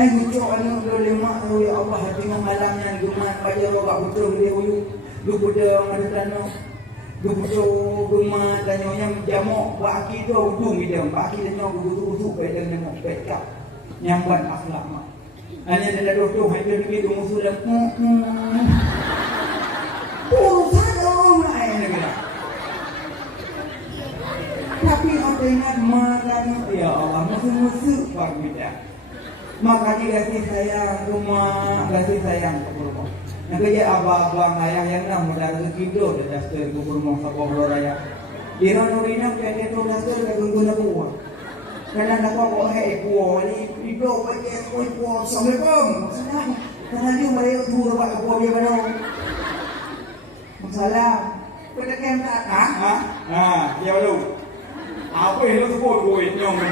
wujud ni boleh mak tahu ya Allah hati malamnya guman baca roga betul dia wujud lu budak orang ada tanah Gubuto rumah dan yang jamuk baki tu ujung dia baki dan yang gubuto pada dengan pekak nyamban akhlak mak hanya ada dodo hanya begitu musulah urusan orang lain negara tapi ada ingat makan ya Allah musuh berbeda maka dia kasih sayang rumah kasih sayang ke rumah. Nak kerja abang-abang ayah yang nak mudah rezeki dulu dah dasar kubur rumah sabah raya. Ira nurina kaya tu dasar ke guna buah. Karena nak kau buah ni hidup pakai buah Assalamualaikum. Senang. Karena dia mereka tu dapat buah dia baru. Masalah. Pada kem tak? Ya baru. Apa yang lu sebut buah nyong ni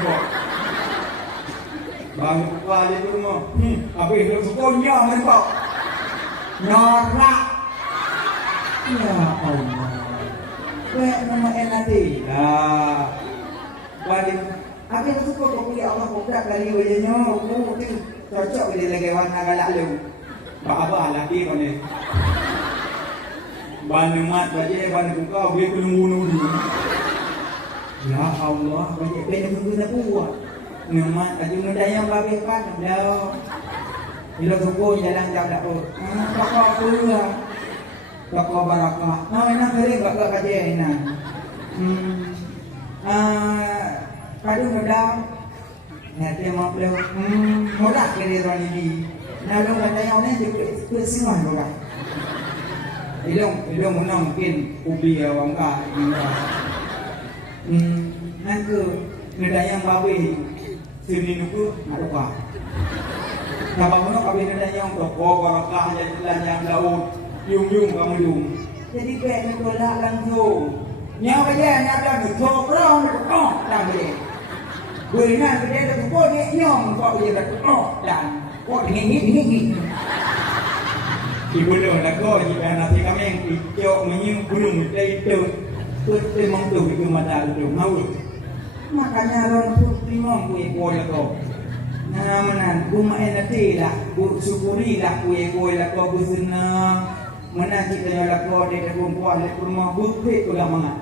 Bang buah dia tu rumah. Apa yang lu sebut nyong ni Norak. Ya Allah. Kayak nama enadi. Wadim. Apa yang suka kau punya Allah buka kali wajahnya. Aku cocok bila lagi warna galak lu. Apa lagi kau ni? Ban mat baje ban kau dia belum bunuh dulu. Ya Allah, baje ben guna buat. Ngemat aju ngedayang babe pan dah. Bila suku jalan jam dah pun. Toko aku lah. Toko barakah. Enak kali enggak kajian ini. Kadang medang. Nanti mau beli. Murah kiri orang ini. Nah, lu kata yang ni juga semua murah. Ilong menang mungkin ubi awang kah. Nanti nedayang bawe sini nuku ada apa? Kalau menang kami nedayang toko barakah jalan yang laut yung kamu yung. Jadi kayak tolak langsung. Nyawa dia nak dah tolong oh dah boleh. Gue nak dia dah toko ni nyom kau dia dah oh dan kau ini. Ibu dah nak kau jika nanti kami yang hijau menyim gunung itu memang tu itu mata itu mau. Makanya orang putih mau kue kau. Nah mana gua main nanti lah, gua syukuri lah kue lah kau gua senang. Mana kita yang kau dia perempuan di rumah bukti tu lah mana.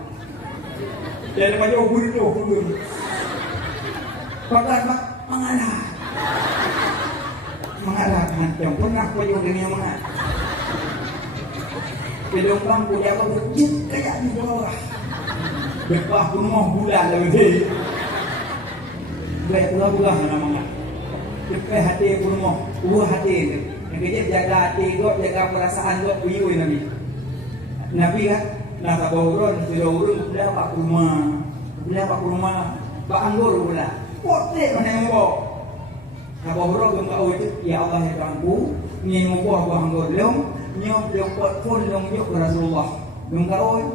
Jadi macam guru. Pakai mengalah macam pernah kau yang dengan mana. Belum bangku dia kau berjit kayak di bawah. Bekah rumah bulan lebih. Baik bulan nama. Dekat hati rumah, buah hati itu. Yang kerja jaga hati kau, jaga perasaan kau, biu Nabi. Nabi kan, nak sabarun, sudah urun, sudah pak rumah, pak anggur pula. Potek mana yang mau? Sabarun kau tahu itu, ya Allah ya Tuhanku, ni buah anggur belum, nyok pot pun belum nyok Rasulullah. Belum tahu.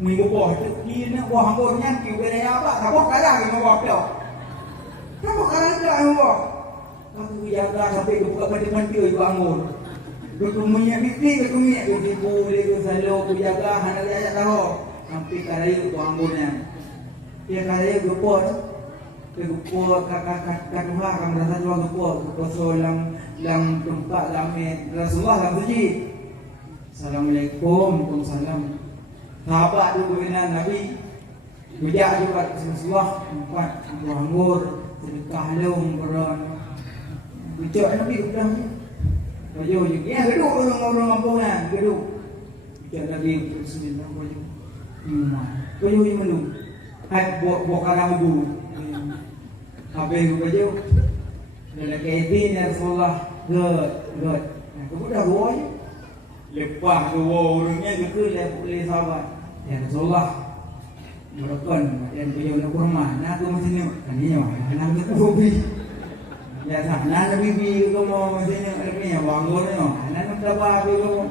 Ni buah itu, ni buah anggurnya, kau beri apa? Sabar kalah yang buah belum. Sabar kalah yang buah. Aku jaga sampai aku buka mati-mati aku bangun. Aku punya mimpi aku ni aku tipu aku selalu aku jaga hendak dia tahu sampai kali aku bangunnya. Dia kali aku pot kakak kamu rasa jual aku pot solang tempat lama Rasulullah lam suci. Assalamualaikum Waalaikumsalam. Sahabat tu benar Nabi. Bijak juga Rasulullah tempat anggur sedekah lung beron. Bicara Nabi bilang, baju je. Ya, geduk orang kampungan, geduk. Bicara Nabi Rasulullah baju. Baju je menu. Hai buat karang ibu. Habis baju. Dan kaitin Rasulullah god. Aku dah boy. Lepas dua orangnya gitu boleh sahabat. Ya Rasulullah. Merakan dan beliau nak rumah. Nak aku mesti ni. Ani nak aku hobi. Ya sana Nabi ko mo masih ni bangun no anak berapa ko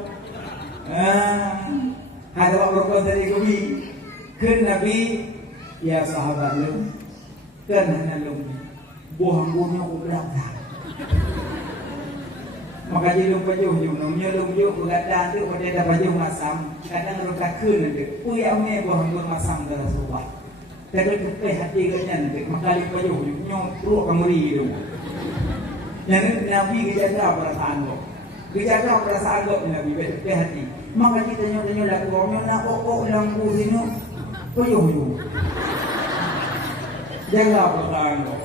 ada beberapa dari kami kan Nabi ya sahabat lu kan hanya lu buah buahnya berapa maka jadi lu baju nomnya lu baju berkata tu pada ada baju masam kadang lu takun nanti puya me buah buah masam dari Rasulullah tapi hati kalian nanti maka lu baju nyong perlu kamu itu. Yang Nabi kejaga perasaan lo, kejaga perasaan lo Nabi betul hati. Maka kita nyonya laku orang nak pokok lampu sini, koyo. Jaga perasaan lo,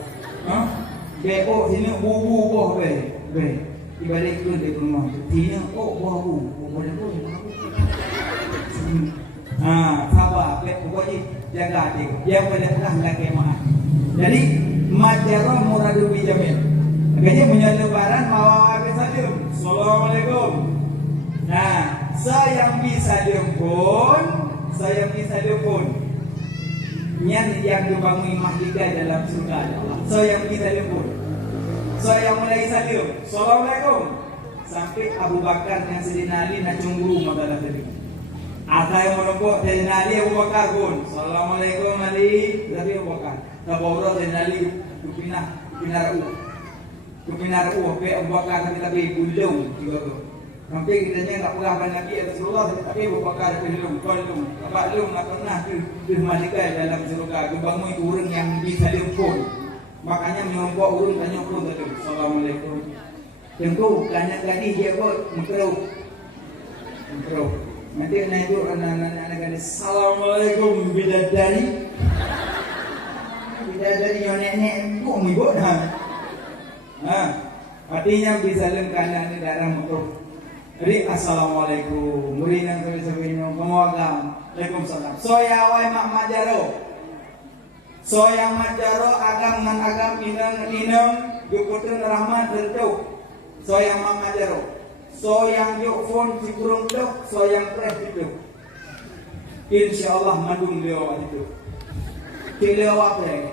beko sini bubu be. Dibalik tu di rumah, sini bubu boleh pun. Sabar, pokoknya jaga hati. Yang boleh pernah lagi mah. Jadi majarah muradu bijamil. Makanya punya lebaran mau habis salim. Assalamualaikum. Nah, saya yang bisa pun. Yang dibangun mahligai dalam surga Allah. Saya yang bisa pun. Saya yang mulai salim. Assalamualaikum. Sampai Abu Bakar dan Sayyidina Ali nak cemburu makalah tadi. Ada yang menumpuk Sayyidina Ali Abu Bakar pun. Assalamualaikum Ali. Dari Abu Bakar. Tabarok Sayyidina Ali pindah Kebenar pe Abu Bakar tapi bulung juga tu. Sampai kita enggak pernah Nabi Rasulullah tapi Abu Bakar bulung. Apa lu enggak pernah di malaikat dalam surga bangun urang yang bisa lempun. Makanya menyongkok urang tanya pun tadi. Assalamualaikum. Tentu banyak lagi dia pun mengkeruk. Nanti naik tu anak-anak gadis. Assalamualaikum bidadari. Bidadari yang nenek kok mibut dah. Artinya bisa lengkana ni darah makruh. Jadi assalamualaikum. Murinang sabi-sabinya pemawagam. Waalaikumsalam. Soya wai mak majaro. Soya majaro agam ngan agam inang yukutun rahmat tentu. Soya mak majaro. Soyang yuk phone cikurung tu. Soyang press itu. InsyaAllah mandung beliau itu. Beliau apa lagi?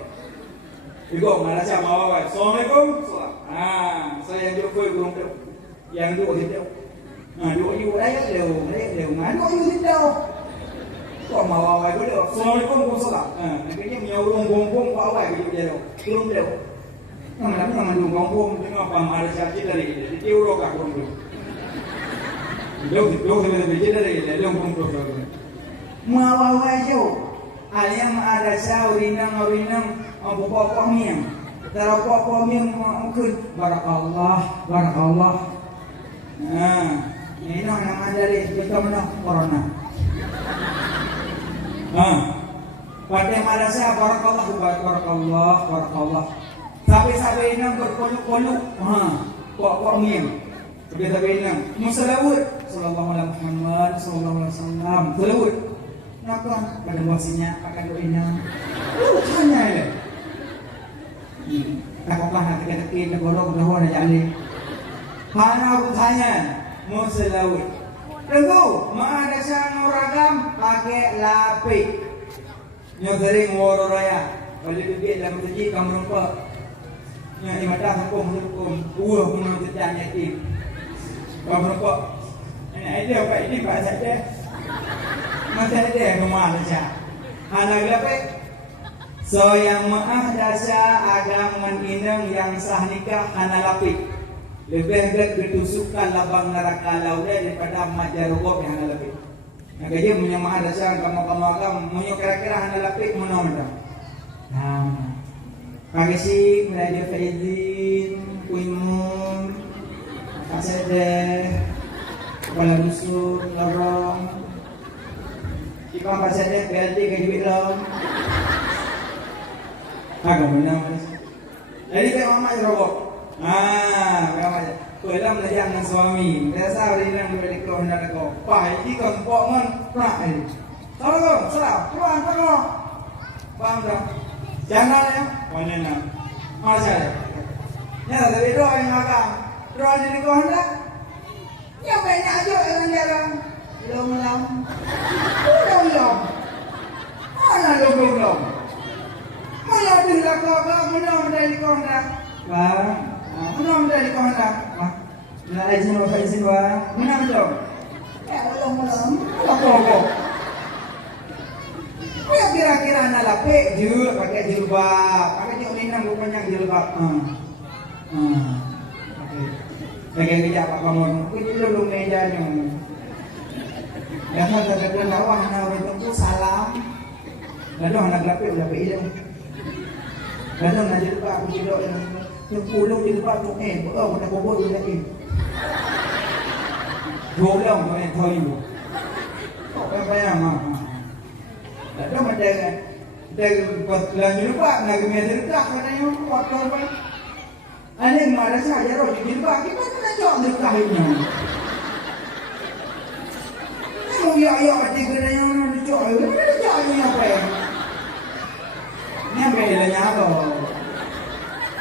Ibu ngarasa mawawai. Assalamualaikum. Soyang yuk phone kurung tu. Yang yuk itu. Duk you đấy đều ngán có như thế đâu còn mà vào bài có được rồi không có sao cái gì nhiều luôn buông vào bài ví dụ đều luôn đều nhưng mà lắm là mình dùng buông chứ nó bằng mà sẽ chỉ là để tiêu đâu cả không được đâu thì mình chỉ là để luôn không được rồi mà vào bài chứ yang ada sao rinang apa miang taruh apa miang mungkin barakallah ini nama dari kita menang corona. Pada madrasah barakallah. Sampai ini berkolok-kolok. Kok miem. Sampai ini musalawat sallallahu alaihi Muhammad sallallahu alaihi wasallam. Salawat. Kenapa? Pada wasinya akan doanya. Tanya ya. Takutlah nanti kita golong dah ada jali. Mana aku tanya? Musalawat. Tentu, ada sang ragam pakai lapik. Yang sering waro raya. Kalau pergi dalam masjid kamu nampak. Yang ibadah hukum. Pun mencerita yatim. Kamu nampak. Ini apa ini bahasa dia. Masa dia rumah saja. Anak lapik. So yang dasa agam inang yang sah nikah anak lapik. Lebih baik ditusukkan labang neraka laudah daripada majarugop yang lebih. Nah, kerja punya mahal dasar kamu punya kira-kira hanya lapik mana. Kaki si Melayu Faizin, Kuimun, Kasede, Kuala Musuh, Lorong, Ikam Kasede, BLT kejuit long. Agak benar. Jadi kayak mama jerogop. Dalam belajar dengan suami. Biasa hari ini boleh dikau hendak kau. Pai di kau pokon nak ini. Tolong, salah, tolong. Paham tak? Jangan ya. Mana nak? Macam ni. Ya, tapi doa yang agam. Doa jadi kau hendak. Yang banyak aja yang jarang. Belum. Belum. Mana belum. Mana tidak kau mana dari kau hendak. Bang. Mana dari kau hendak? Nak izin apa izin bang? Mana belum? Belum. Apa? Kau kira-kira nak lapik je pakai jilbab. Pakai jilbab ni nak panjang jilbab. Pakai kejap apa kamu? Kau dulu mejanya. Jangan terkena lawah nak orang tu salam. Lalu anak lapik je. Lalu nak jilbab aku jilbab yang pulung di depan tu pada bobot dia lagi. Dua orang tu tahu ibu. Kau bayang Lalu macam lalu lupa nak kena dekat katanya waktu apa? Ada mana saja roh di depan kita nak jawab dekat ini. Kamu ya macam kena yang jawab. Mana jawabnya apa ya? Ni apa yang apa?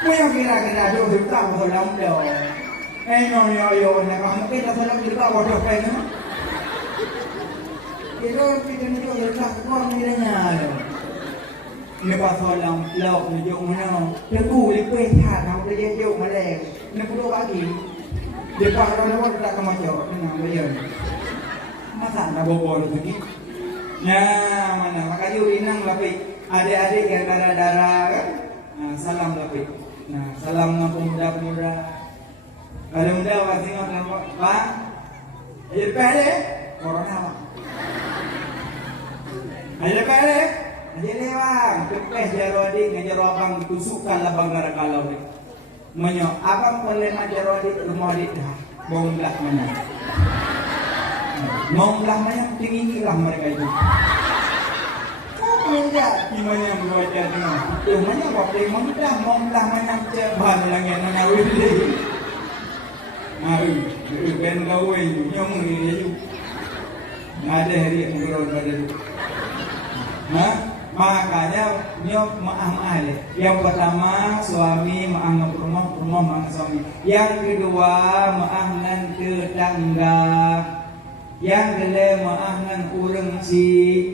Kaya kira-kira doon kita mo lang daw. Yo, nakakita sa lang kita mo daw kayo. Ito, kita nito, kita ko nila niya. Lepas lang, lauk nyo mo. Naguli ko yung hanaw, kaya yung malay. Napulo lagi. Di pa ako naman, kita kamacho. Ano ba yun? Masa nabobolo lagi? Mana, makayuin ng lapik. Adik-adik yang darah-darah kan? Salam lapik. Nah, salam dengan pemuda-pemuda. Ada muda pasti ngomong Pak. Ayo pede, corona Pak. Ayo pede, ayo lewang. Kepes jarodi ngejaro abang tusukkan labang neraka laut. Menyo, abang boleh majarodi rumah di dah. Bonglah mana? Bonglah mana? Tinggi-tinggilah mereka itu. Tidak, gimana yang baca dengan itu mana waktu mengdah mana ceban lang yang nawili. ben gawe nyomong ini ju. Ada hari ngobrol pada itu. Makanya nyok maaf deh. Yang pertama suami maaf rumah maaf suami. Yang kedua maaf ngan tetangga. Yang kedua maaf ngan urang si.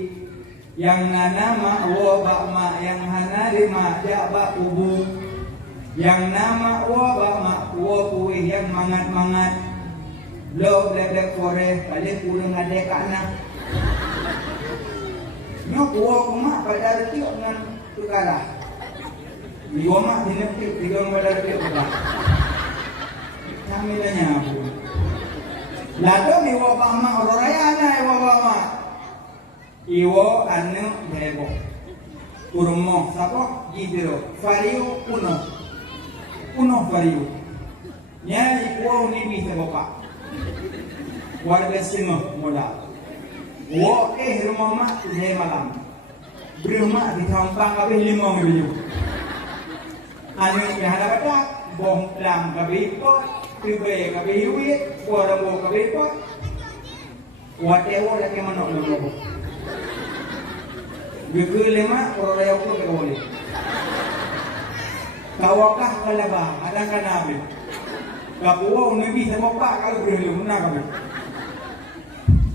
Yang ngana mak wo bak mak, yang hana di mak jak bak ubu. Yang nama wo bak mak wo kuih yang mangat lo blek kore balik urang ade kana. Nyok wo kumak pada tiok ngan tukara. Liwa mak dinepik tigang pada tiok tukara. Kami tanya aku. Lalu ni wo bak mak ororaya na wo bak mak. Iwo anu debo. Urmo sapa gidro. Fario uno fario. Nya iwo ni bisa bapak. Warga setengah modal. Wo rumah mak dia malam. Berumah di tampang kabeh 5.000. Anu yang ada pada bom lam kabeh pot, tibe kabeh duit, warabo kabeh pot. Watewo lagi manok lobo. Gege lema orang raya ko ke boleh. Kawakah kalaba ada kanabe. Kapuwa nabi sama pak kalau belum nak kabeh.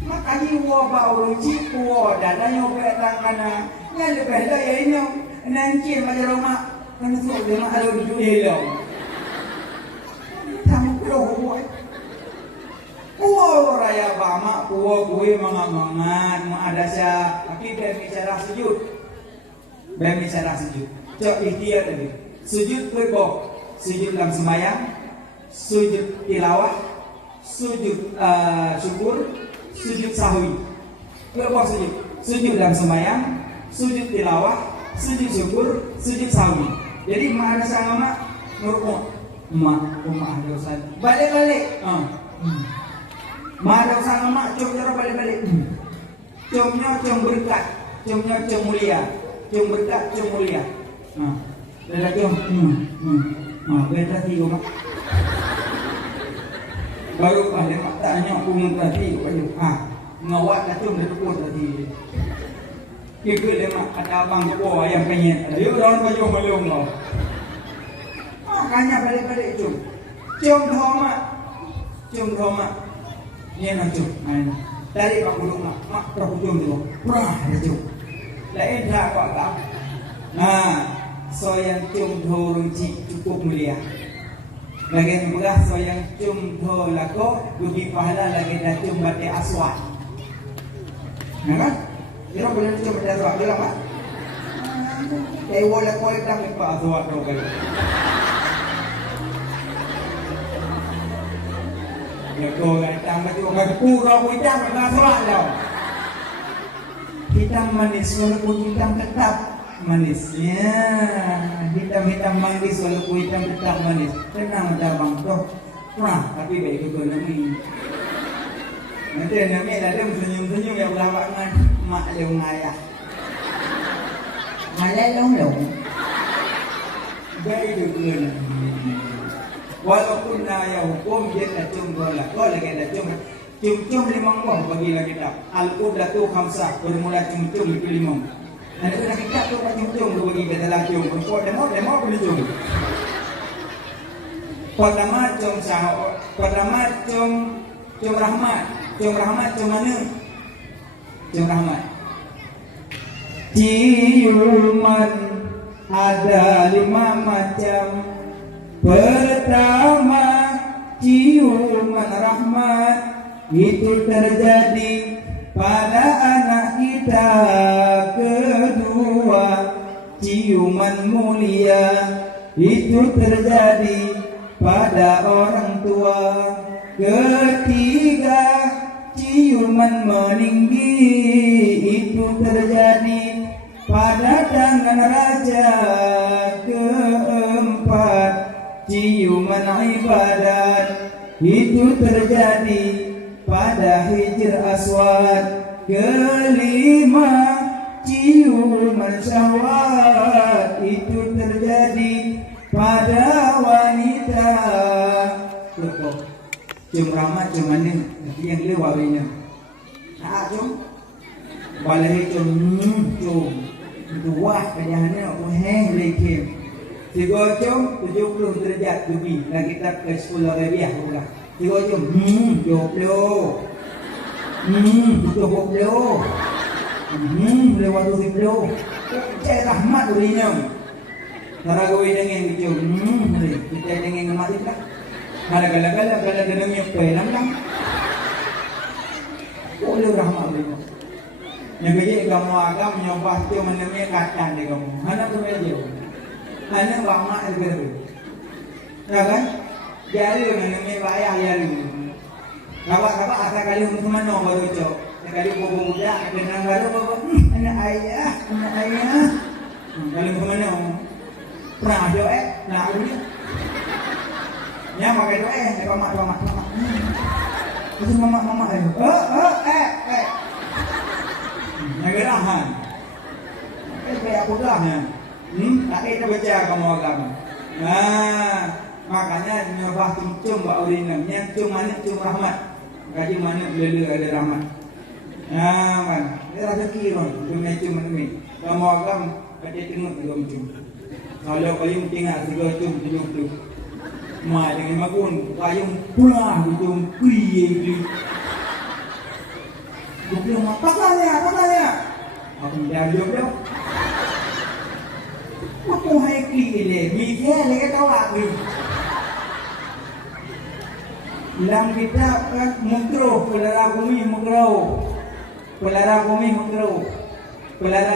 Makanya wabah orang cipu dada yang berdatang kana yang lebih dah ya ini nanti macam rumah kan tu dia mak ada duduk hilang. Tamu kau buat. Puwa raya bama puwa gue mangamangan ada sya tapi bicara sujud. Bicara sujud. Cok ikhtiar tadi. Sujud berbok. Sujud dalam sembahyang, sujud tilawah, sujud syukur, sujud sahwi. Berapa sujud? Sujud dalam sembahyang, sujud tilawah, sujud syukur, sujud sahwi. Jadi mak ada sama mak nurut mak ada dosa. Balik. Mak ada sama mak com cara balik. Comnya com berkat, comnya com mulia, com berkat, com mulia. Dah com. Beda tiga mak. Baru balik mak tanya umum tadi baju. Ngawat kacung dah tukut tadi. Kira lemak ada abang tua yang penyet. Dia orang baju melung lo. Makanya balik cum. Cum thomak. Ni nak cum. Dari pak bulung mak perhujung tu. Prah ada cum. Lain dah kau tak. So yang cum dhorung cukup mulia. Lagi beras so yang cum dho lako lebih pahala lagi dah cum batik aswad. Kan? Kira boleh cum batik aswad bila mak? Wala ko dah pak aswad tu kan. Lako datang baju kan kurang hitam aswad dah. Hitam manis walaupun hitam tetap manisnya. Hitam manis walaupun hitam tetap manis. Tenang dah bang toh. Tapi baik juga nami. Nanti nami ada senyum-senyum yang belakangan mak leung ayah. Malai long. Baik juga nami. Walaupun naya hukum dia dah cum golak. Kau lagi dah cum 5 buah bagi lagi tak. Al-Qudatu khamsah bermula cum itu 5. Dan itu nak ikat tu macam-macam tu bagi kata laki orang perempuan demo boleh jom. Pertama cum rahmat. Cum mana? Cum rahmat. Ciuman ada 5 macam. Pertama ciuman rahmat itu terjadi pada anak kita. Kedua ciuman mulia itu terjadi pada orang tua. Ketiga ciuman meninggi itu terjadi pada tangan raja. Keempat ciuman ibadat itu terjadi pada Hijr Aswad. Kelima ciuman syahwat itu terjadi pada wanita. Cum rahmat cum mana tapi yang dia warinya. Tak cum. Balai cum Tuah kajiannya aku hang lekim. Tiga cum 70 derajat lebih. Dan kita ke sekolah Arabiah pula. Tiga cum 70. 70. Lewat 70. Cek rahmat ulinya. Nara gawe dengan gitu. Kita dengan mati lah. Nara gala dengan yang pelan kan. Boleh rahmat ulinya. Yang kerja kamu agam nyobah tu menemui kacang di kamu. Mana tu meja? Mana bangma itu? Ya kan? Jadi menemui bayar ya lu. Kapak asal kali untuk mana baru cok. Sekali bobo muda, kenang baru bobo. Anak ayah. Kali untuk mana? Pernah doa, nak ni. Nya pakai doa, mama. Itu mama ayo. Negarahan. Kayak apa dah ya? Tak kita baca kamu agama. Makanya nyobah cum bak urinam. Yang cum mana cum rahmat. Kaji mana bila ada rahmat. Kan. Dia rasa kira cum mana. Kamu agama ada tengok belum cum. Kalau kalian tengok 3 cum 70. Mai dengan makun kayung pula cum kuih. Dia bilang, pakalnya. Aku dah jawab dia. Aku hai kiri mikir lagi tahu lagi. Dalam kita kan mukro, pelara bumi mukro. Pelara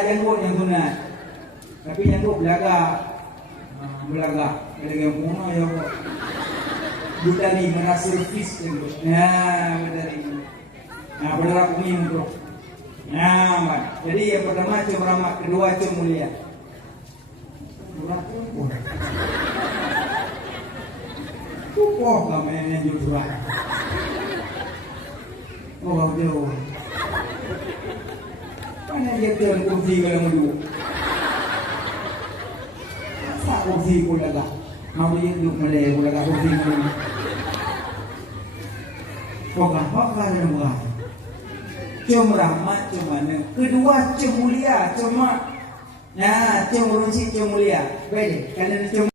janggut yang guna. Tapi janggut belaga. Belaga punah ya. Budari mana servis janggut. Budari. Pelara bumi mukro. Jadi yang pertama cum rahmat, kedua cum mulia. Kami yang jujur. Jauh. Mana dia turun kursi kalau madu? Masa kursi pun agak. Mau dia duduk meleh pun agak kursi pun. Apa yang buat? Cum rahmat, cum mana? Kedua cum mulia, cuma. Cum rusi, cum mulia. Beda. Kalau cum